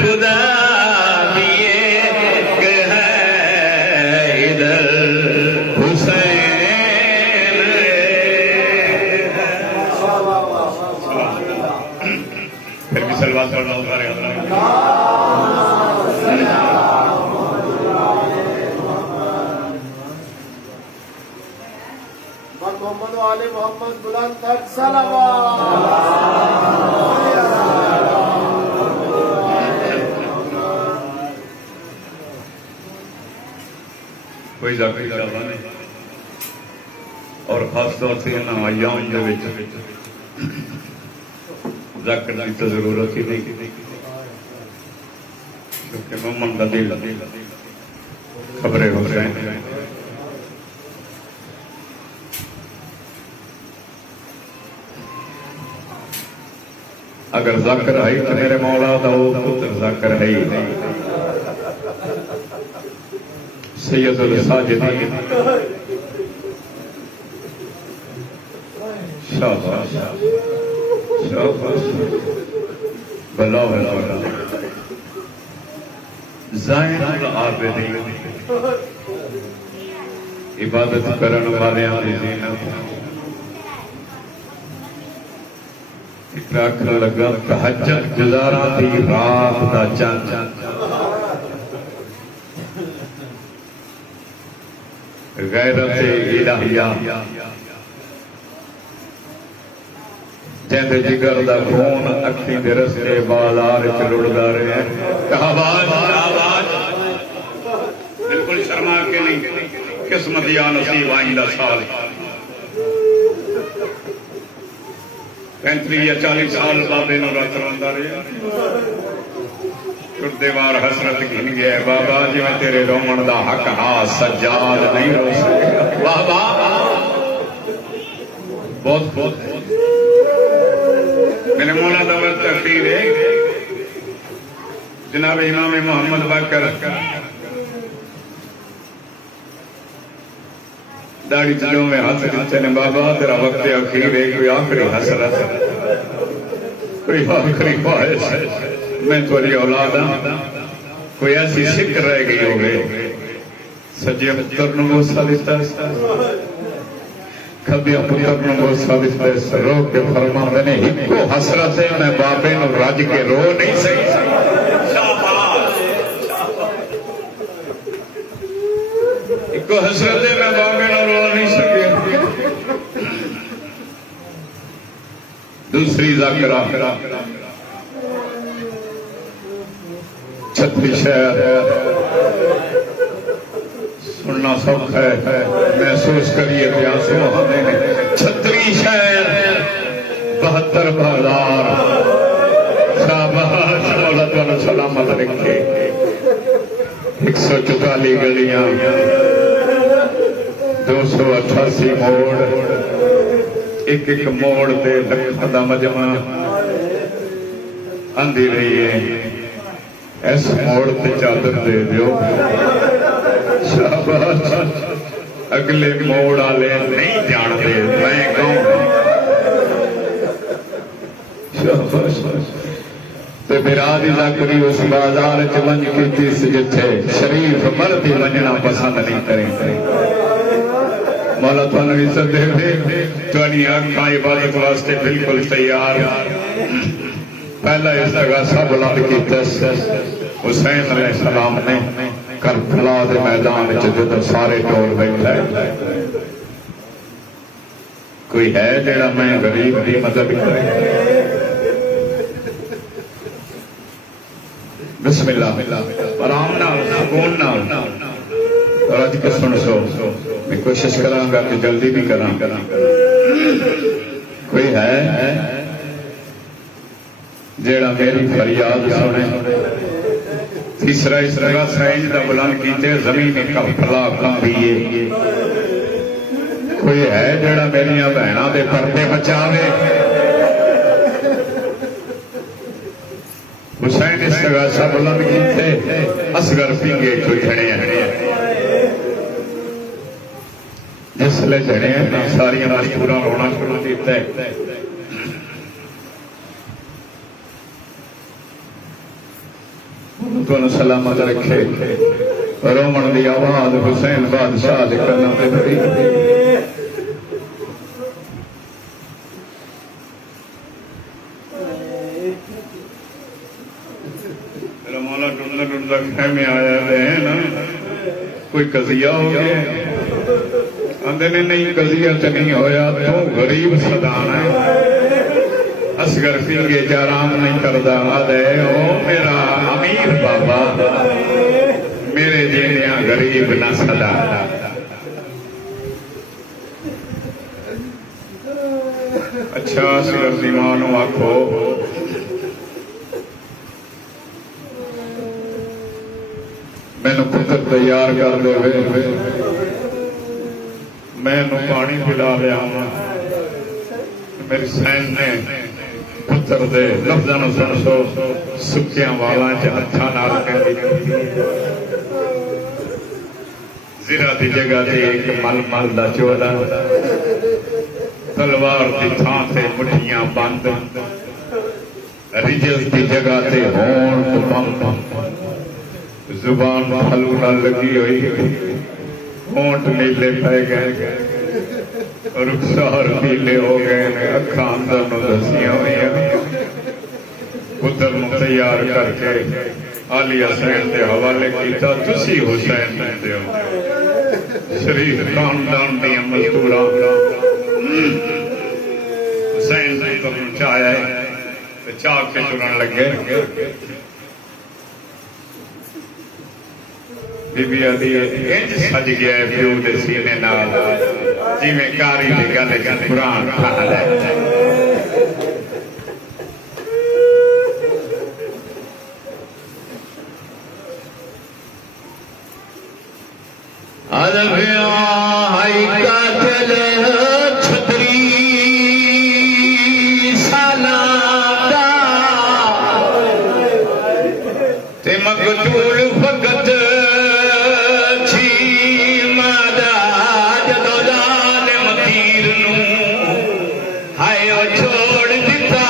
खुदा भी एक है, इधर हुसैन है। फिर भी सलवात पढ़ना होगा रे अल्लाह। मोहम्मद वाले मोहम्मद बुलंद तक सलावत। कोई जाकर शाबा नहीं, और खास तौर से इन्होंने अय्याम दे विच जाकर की तो जरूरत ही नहीं, क्योंकि मोहम्मद का दिल खबरें हुसैन अगर जाकर है तो मेरे मौला दा वो पुत्र जाकर है ही नहीं। सैयदुल साजिदीन शाबाश शाबाश बल्ला बल्ला ज़ाइनुल आबिदीन इबादत करन वाले दी ज़ीनत आखर लगा तहज्जुद गुजारा थी रात दा चंद गैरत इलाहिया जिंदे जिगर दा खून अखी दे रस्ते बाजार च लुढ़दा रहे आवाज आवाज बिल्कुल शर्मा के नहीं किस्मत या नसीब आइंदा साल 35 या 40 साल बाबे नु रत रंदा रहा गुरदेवार हसरत घिन गया बाबा जिवें तेरे रोमन दा हक हा सज्जाद नहीं रो सकेगा वाह वाह बहुत बहुत मेरे मौला दा तकदीर है जनाब इमाम मोहम्मद बकर दाढ़ी चलो में हाथ दिते ने बाबा तेरा वक्त आखिर है कोई आखिरी हसरत कोई आखिरी ख्वाहिश मैं थोड़ी औलाद हाँ कोई ऐसी सिक रह गई हो गए सज्जे पुत्र नु बोसा दिता खब्बे पुत्र नु बोसा दिता रो के फरमांदे ने इको हसरत है मैं बाबे नु रज के रो नहीं सकी इको हसरत है मैं बाबे नु रो नहीं सके दूसरी जाकरा छत्री शहर सुनना सौखा है महसूस करिए प्यासों हमें छत्री शहर 72,000 शाबाश मौला तुहानू सलामत रखे 144 गलियां 288 मोड़ एक एक मोड़ ते लखां दा मजमा आंदी रही है इस मोड़ ते चादर दे दियो शाबाश अगले मोड़ वाले नहीं जानते मैं कौन शाबाश ते बिराद करी उस बाजार च वंज की जिथे शरीफ मर्द ही वंजना पसंद नहीं करें मौला तुहानू इज्जत दे तुहाडी अखां इबादत वास्ते बिल्कुल तैयार पहला इस्तगासा बुलंद कीता हुसैन अलैहिस्सलाम ने करबला दे मैदान च जदों सारे टोल बैठा कोई है जेड़ा मैं गरीब दी मदद करे बिस्मिल्लाह आराम नाल सुकून नाल और अज के सुन सो मैं कोशिश करांगा कि जल्दी भी करा कोई है जेड़ा मेरी फरियाद सुने तीसरा इस तरह सैन का बुलंद कीते जमीन कफला कंबीए कोई है जेड़ा मेरिया भैनों के पर्दे बचावे हुसैन इस तरह बुलंद कीते असगर पींगे कोई झड़े जिसले झड़े सारिया मजबूरा रोना शुरू किया तुहानू सलामत रखे रोमन की आवाज हुसैन बादशाह के कन्ना पे पड़ी मौला ढूंढता ढूंढता खैमे आया है ना कोई कजिया हो गया आंदे ने नहीं कजिया च नहीं होया तू गरीब सदान है असगर पींगे च आराम नहीं करता आदे ओ मेरा अमीर बाबा मेरे जेनिया गरीब न सदा अच्छा असगर दी मां नू आखो मैं मैनू पुत्र तैयार कर दे, मैनू पानी पिला लिया। मेरी सैन ने पुत्र दे लफ्जां नूं सुन सो सुक्कियां वालां च हत्थां नाल कहंदी, ज़रा दी जगह ते एक मलमल दा चोला, तलवार की थां ते मुठियां बंद, रिजल की जगह ते होंठ बंद, जुबान फलू नाल लगी हुई, होंठ नीले पै गए, रुखसार पीले हो गए ने, अखां अंदर नूं दसियां होईयां। पुत्र नूं तैयार करके आली हुसैन के हवाले किया। तुसी हुसैन दे हो, शरीफ खानदान दी मजदूरा हुसैन पुत्र नूं चाया चाह के चुनन लगे। बीबी आदि इंज सज गया प्यो दे सीने नाल, जिवें कारी दी गल च कुरान पढ़ लै। छतरी साला ते मकतूल भगत छी मादा जदों ज़ालिम तीर नूं हाय ओ छोड़ दिता,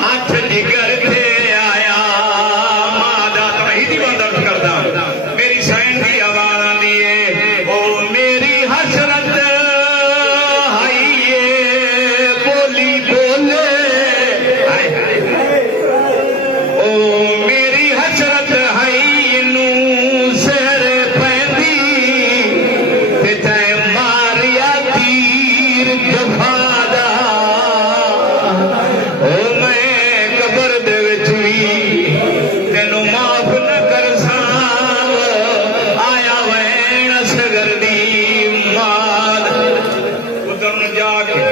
हाथ जिगर ते आया मादा। तही दी बंदर करदा मेरी सैन की आवाज़ आंदी है, ओ मेरी हसरत हाय ये बोली बोले, हाय हाय ओ मेरी हसरत है नू सर पैंदी, ते तैं मारिया तीर जफादा। ओ मैं कबर दे विच भी तेनू माफ न कर सां, आया वैन असगर दी माद। उधर न जाके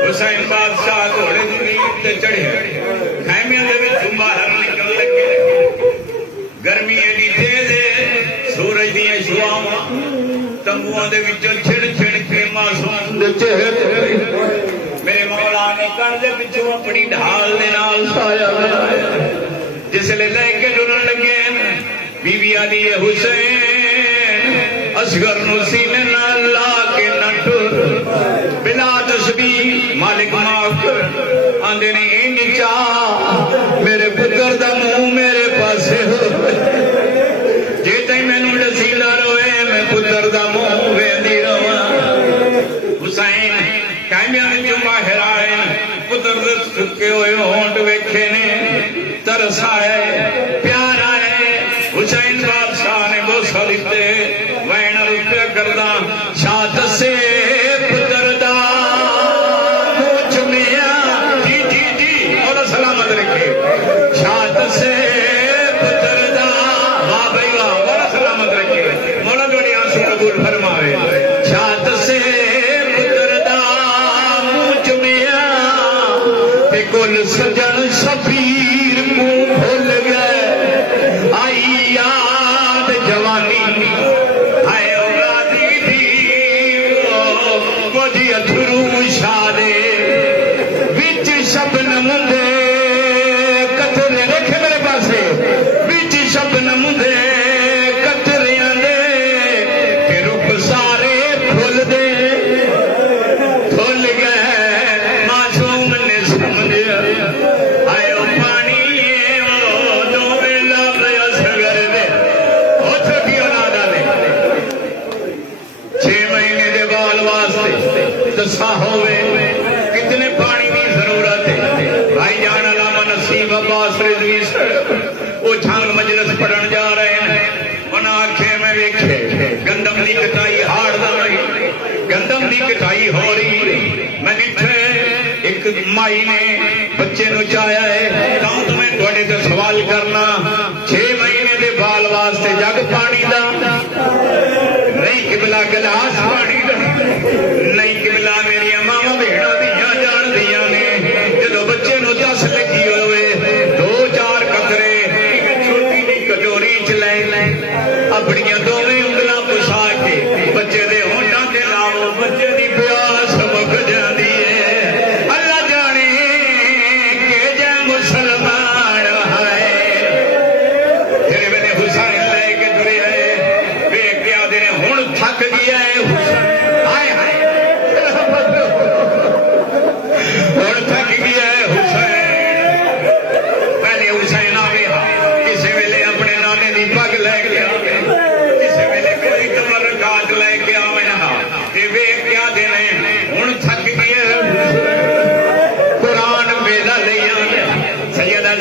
हुसैन बादशाह घोड़े दी नींद ते चढ़िया, खैमियां दे विच बाहर निकल लगे। गर्मी एडी तेज है, सूरज दी छुआवां तंबुआं दे विचों छिड़ छिड़ के मासूम दे चेहरे मेरे मौला ने कण दे पिछों अपनी ढाल दे नाल साया बनाया। जिसले लैके डुलन लगे बीबी आदि हुसैन असगर नूं सीने नाल ला के न टुर, बिला तस्बीह मालिक माफ कर। आंदे ने इंज चाह मेरे पुत्र दा मुंह मेरे पासे हो, जे तई मैनू लसीला रोए मैं पुत्र दा मुंह वेंदी रवां। हुसैन कामियां विचों बाहर आए, पुत्र दे सुके होए होंठ वेखे ने, तरस आए प्यार आए। हुसैन बादशाह ने बोसा दिते, वैन रुपया करदा शाह दसे पुत्र दा मुंह चुमिया। जी जी जी मौला सलामत रखे। शाह दसे पुत्र दा, वाह भाई वाह, मौला सलामत रखे, मौला थोड़ी आंसू कबूल फरमावे। शाह दसे पुत्र दा मुंह चुमिया, ते कुल सजन शबीर मुंह भुल गए। आई याद जवानी हाय औलादी दी, मुझे अथरू शादे विच शबनम दे कतरे रखे मेरे पासे, विच शबनम दे कतरियां दे, ते रुख सारे फुल दे फुल गए। मासूम ने समझिया हाय ओ पानी वो दोवें लब असगर दे, उठ की औलादा ने 6 महीने दे बाल वास्ते दसा होवे कितने पानी की जरूरत है। भाई जान अलामा नसीब अब्बास रिजवी वो झंग मजलिस पढ़न जा रहे हैं। उन्हें आखे मैं वेखे गंदम की कटाई हाड़ दा रही, गंदम की कटाई हो रही। मैं डिठे एक माई ने बच्चे नु चाया है, तां तो मैं थोड़े तो सवाल करना 6 महीने दे बाल वास्ते जग पानी दा नहीं, किबला गिलास पानी दा नहीं, किबला मेरी मावा भेड़ा दियां जान दियां ने। जदों बच्चे नु दस लगी होवे 2-4 कतरे, एक छोटी जी कटोरी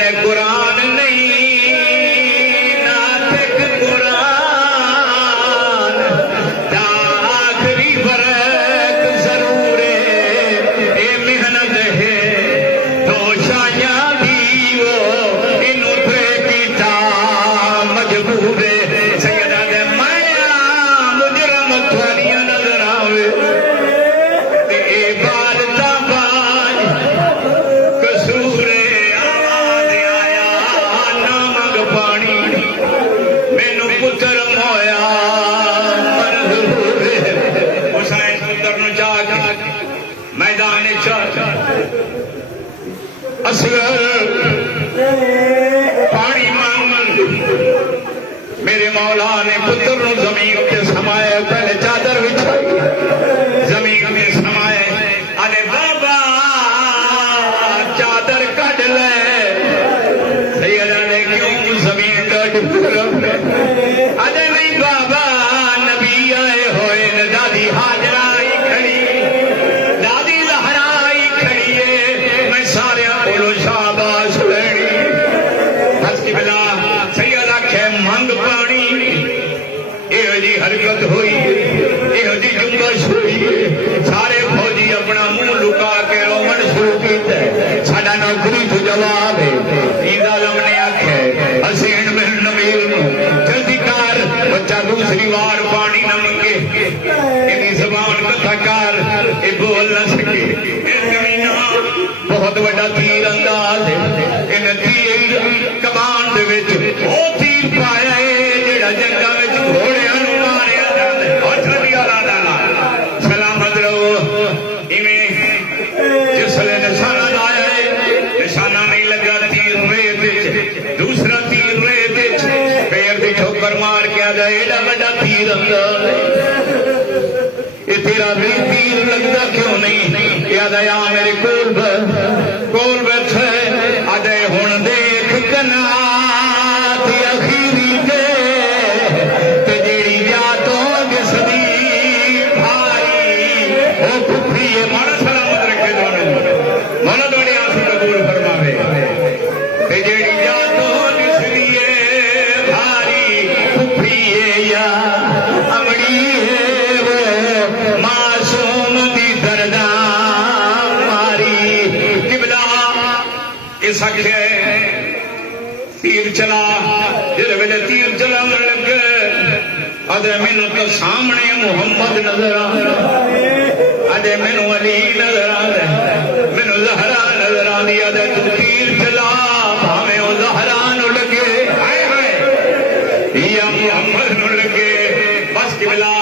दे कुरान नहीं नातिक कुरान दा आखिरी फर्क जरूर है मेहनत है तो शाया दी वो इनू थे कीता मजबूर है सैयदा दे माया मुजरम थोड़ियां नजर आवे ते ए बालता बाज कसूर आवाज आया ना मंग पानी मैनू पुत्र मोया मंजूर हुसैन पुत्र नु जाके मैदान असगर पानी मांग मेरे मौला ने पुत्र नु जमीन पे समाया पहले चादर बिछाई जमीन में समाए अरे बाबा चादर कट ले सैयदा ने क्यों जमीन का टुकड़ा अरे नहीं बाबा नबी आए होए न दादी हाजरा आई खड़ी दादी लहरा आई खड़ी है मैं सारे बोलो शाबाश लेनी हंस की बिला सैयदा खे मंग पानी एहो जी हरकत हुई एहो जी जुम्बश हुई सारे फौजी अपना मुंह लुका के रोमन शुरू कीता साडा नौकरी तो जवाब है ईदा लमने आखे हसीन बिन नबील नु जल्दी कर बच्चा दूसरी बार पानी न मंगे इनकी जबान कथा कर ये बोल न सके कमीना बहुत बड़ा तीर अंदाज है इन तीर कमान दे विच ओ तीर पाया है जेड़ा जंगा विच घोड़ियां नु मारिया जांदा हथ दिया लाना सलामत रहो इवें जिसले निशाना लाया है निशाना नहीं लगा तीर रेत विच दूसरा तीर रेत विच पैर दी ठोकर मार के आ जाए एडा बड़ा तीर अंदर ये तेरा भी तीर लगता क्यों नहीं याद आया मेरे कोल बैठे आदे हुण देख कनात अखीरी ते जेड़ी जातों जिसदी भारी ओ पुखरी है मारा सलामत रखे दोनों मन दोने आंसू कबूल फरमावे ते जेड़ी जातों जिसदी है भारी पुखरी है या अमड़ी है वो मासूम दी दर्दा मारी किबला इस आखे तीर चला जिस वेले तीर चलाने लगे अदे मैनू तो सामने मुहम्मद नजर आ अदे मैनू अली नजर आ मैनू जहरा नजर आंदी अदे तू तीर चला भावें ओ जहरा नु लगे हाय हाय या मुहम्मद नु लगे बस किबला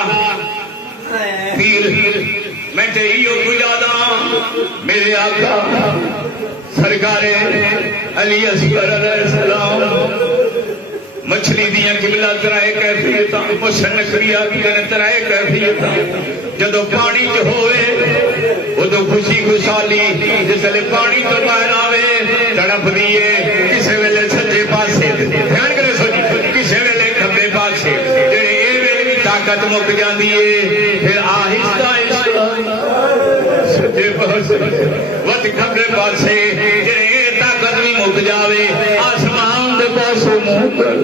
तीर मैं ते इयो गुजादा मेरे आका सरकारे अली असगर अलैहिस्सलाम मछली दियां किबला तराए कैफियत हुसन नकरिया की तराए कैफियत जदों पानी च होवे उदों खुशी खुशहाली जिसले पानी तो बाहर आवे तड़प दिए किसी वेले सज्जे पासे ध्यान करे सोची किसी वेले खब्बे पासे जेड़े ए वेले भी ताकत मुक जांदी है फिर आहिस्ता आहिस्ता सज्जे पासे वत खब्बे पासे जेड़े ताकत भी मुक जावे आसमान दे पासे मुंह कर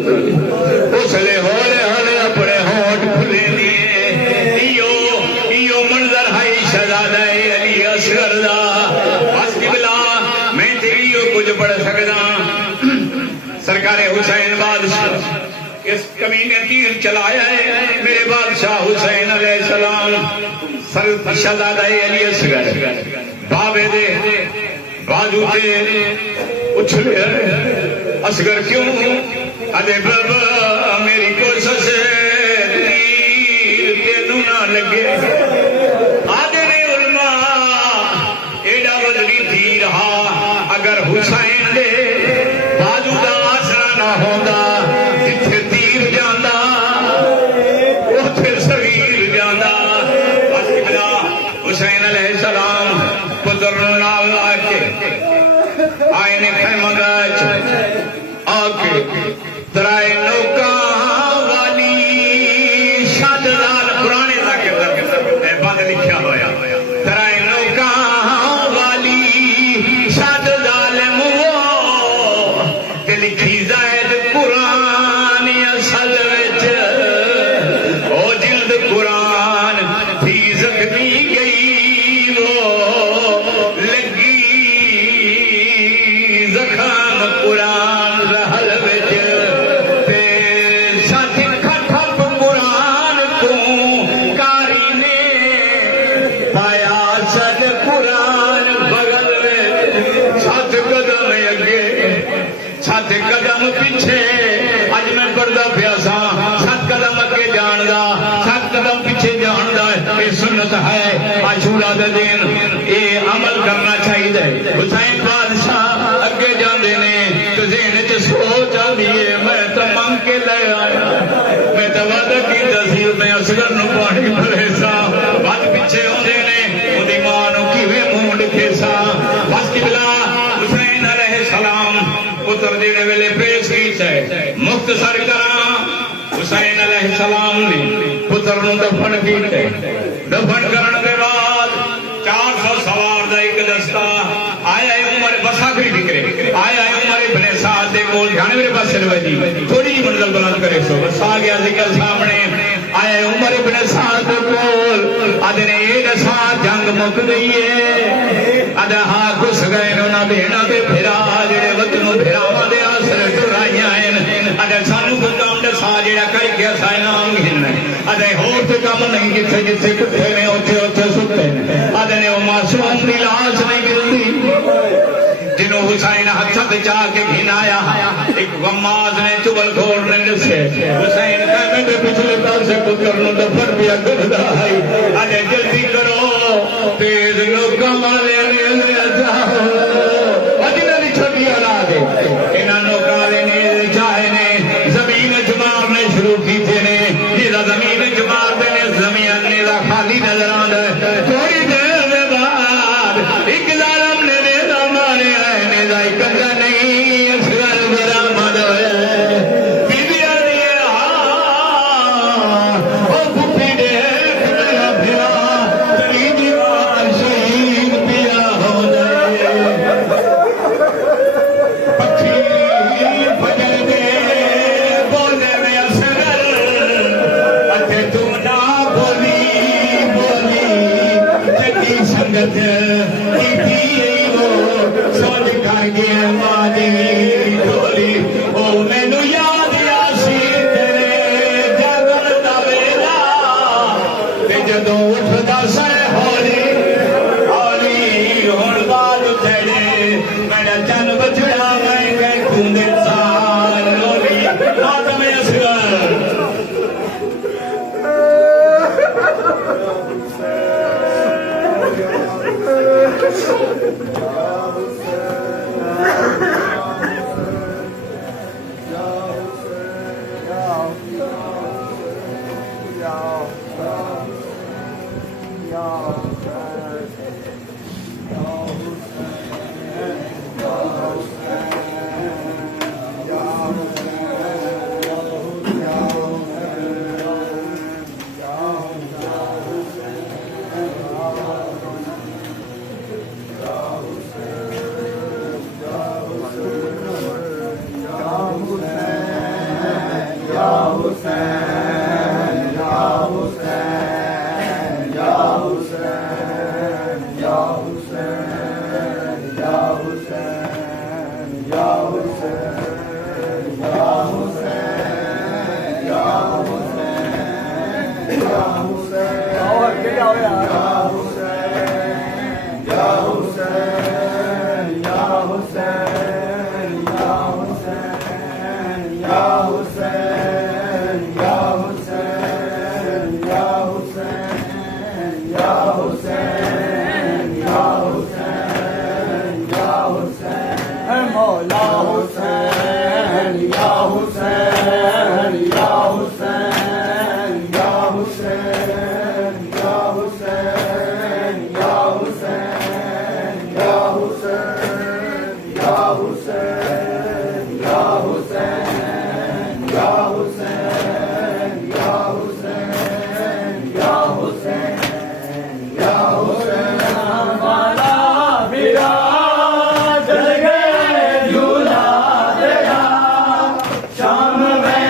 उसले हौले हौले अपने होठ खुले दिए इयो मंजर है शहजादा अली असगर दा बस किबला मैं ते इयो कुछ पढ़ सकदा सरकारे हुसैन बादशाह इस कमीने तीर चलाया है मेरे बादशाह हुसैन अलैहिस्सलाम शहजादा अली असगर बाबे दे बाजू ते उछले असगर क्यों अरे बाबा मेरी कोशिश तीर तेनू ना लगे आदे ने उलमा एडा वजनी तीर हा अगर हुसैन दे बाजू दा आसरा ना होंदा जिथे तीर जांदा उथे शरीर जांदा बस किबला हुसैन अलैहिस्सलाम पुत्र नाल आके आए ने खैमगाच आके तराए नौका वाली शादलाल पुराने बंद लिखा होया तराए नौका वाली शादलाल खाम कुरान रहल विच ते साथी खठप कुरान तू कारी ने पाया सद कुरान बगल विच 7 कदम अगे 7 कदम पीछे अज मैं पढ़दा पिया सा 7 कदम अगे जान दा 7 कदम पीछे जान दा ये सुन्नत है आशूरा दे दिन ये अमल करना चाहिए हुसैन बादशाह अगे जाते ने तो ज़हन च सोच आती है मैं तो मंग के ले आया मैं तो वादा कीता सी मैं असगर नूं पानी भरे सा बद पिछे आउंदे ने ओदी मां नूं किवें मूंह दिखे सा बस किबला हुसैन अलैहिस्सलाम पुत्र देने वेले पेश कीता है मुख्तसर करा हुसैन अलैहिस्सलाम ने पुत्र नूं दफन कीता दफन करने के बाद 400 सवार दा एक दस्ता आया उमर बस आखिरी फिक्रे आया उमर इब्ने साद दे कोल जाने मेरे पास जी थोड़ी जी मंजिल बुलंद करे सो बस आ गया जिक्र सामने आया उमर इब्ने साद दे कोल आदने ये दसा जंग मुक गई है आदा हां घुस गए उन्हां भेणा ते फिरा जेड़े वतनों फिरावां दे आसरे टुराइयां हैं आदा सानू कोई काम दसा जेड़ा कह गया सा इनाम घिनना आदे होर ते काम नहीं जिथे जिथे कुत्ते ने उथे उथे सुते आदे ने वो मासूम दी लाश नहीं मिलती जिन्हों हुसैन हथ जाके घिनाया एक गम्माज ने चुगलखोर ने दसे हुसैन कहते थे पिछले पास से पुत्र नु दफन पिया करदा है अरे जल्दी करो तेज लोकां वाले ने ले जाओ अजिना दी छोटी औलाद इन्हां लोकां वाले ने चाहे ने जमीन च मारने शुरू कीते ने जेड़ा जमीन च मारदे ने जमीन ने दा खाली नजर आंदा थोड़ी देर दे बाद एक जालम ने शाम में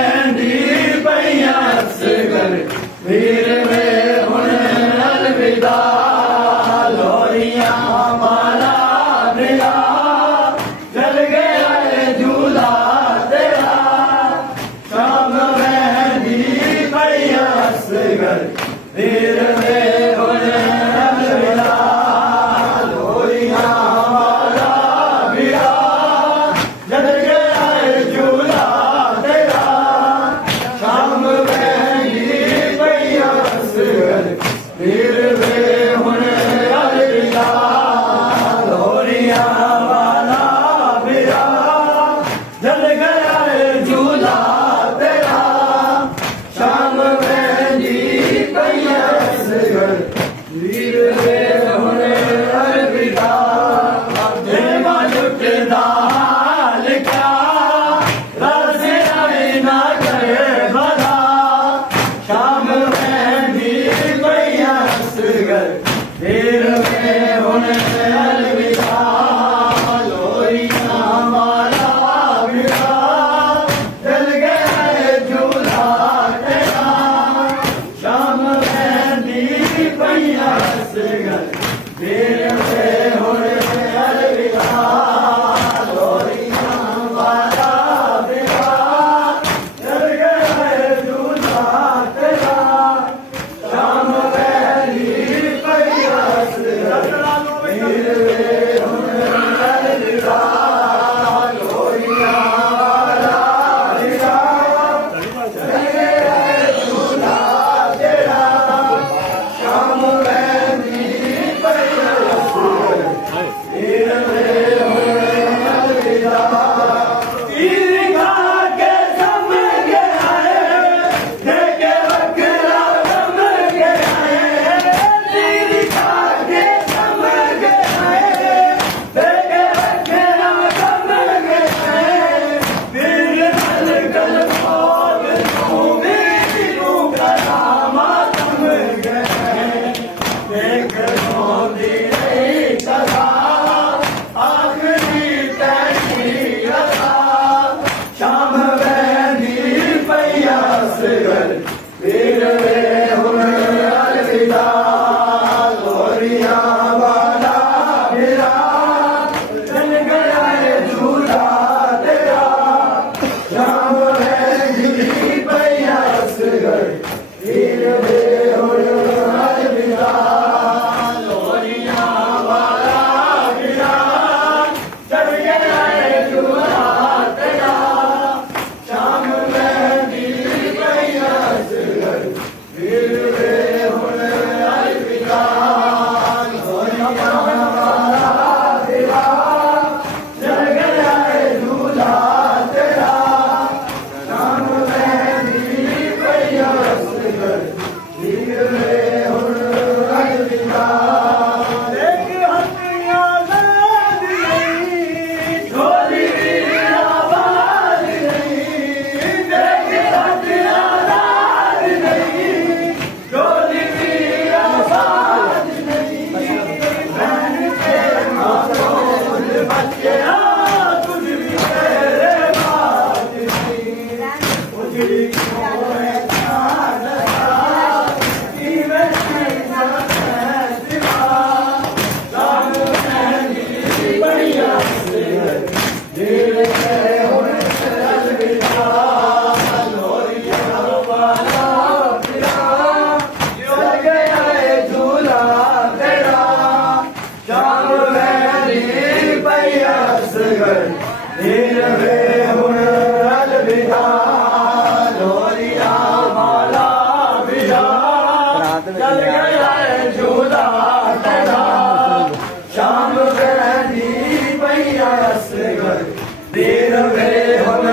वीर वे हुन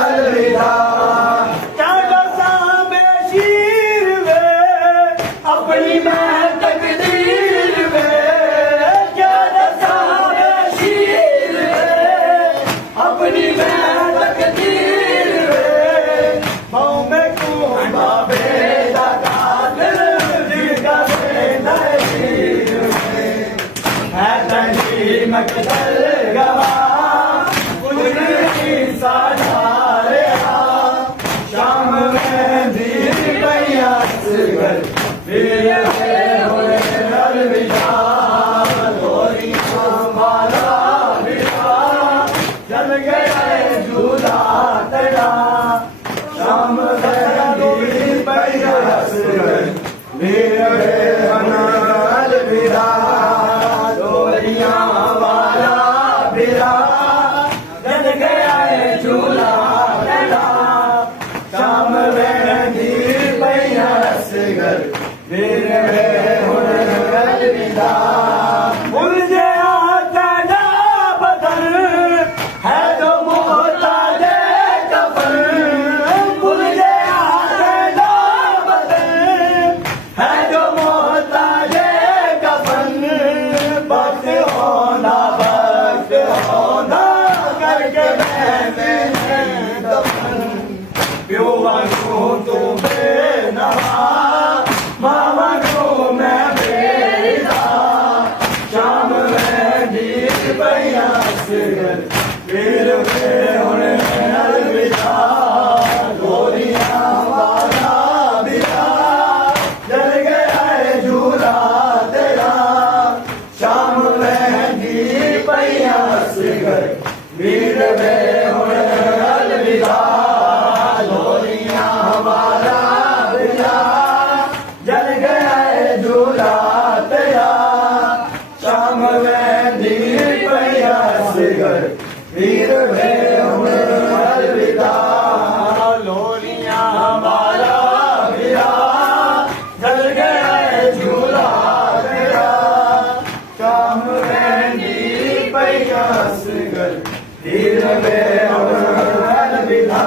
अलविदा क्या दसा बेशीर वे अपनी मैं तकदीर वे क्या दसा बेशीर वे अपनी मैं तकदीर वे पाँव में कुंभा बेदा कातिल जिनका बेदा वीर वे है तनी मकदल गवाह उन्हीं साधारे शाम में दीन पैया सिगर वीर वे हुए अलविदा गोरी माला विदा जल गए झूला तेरा शाम में दीन पैया सिगर वीर वे हुए अलविदा गोरियां वाला बिरा जल गया है झूला तेरा शाम में दीर पैया सिगर वीर वे हुन अलविदा मुझे तेरा बदन है तो मोहताज कफन मुझे तेरा बदन है जो मोहताज कफन वक्त होना करके मैं दफन प्यो वांगू तू बेनवा मां वांगू मैं बेदा शाम में दीद पैया सिगर वीर वे हुन अलविदा गोरियां वाला बिदा जल गया है झूला तेरा शाम में दीद पैया सिगर वीर वे हुन अलविदा गोरियां वाला बिदा जल गया है झूला तेरा शाम में दीन पैया सिगर वीर वे हुन अलविदा लोरियां वाला बिदा जल गया है झूला तेरा शाम में दीन पैया सिगर वीर वे हुन अलविदा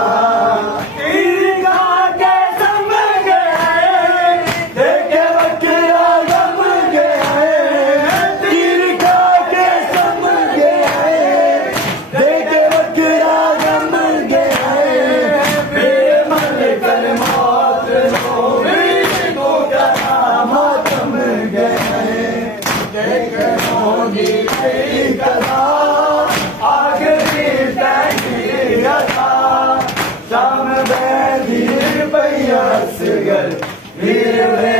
शाम में दीन पैया सिगर वीर वे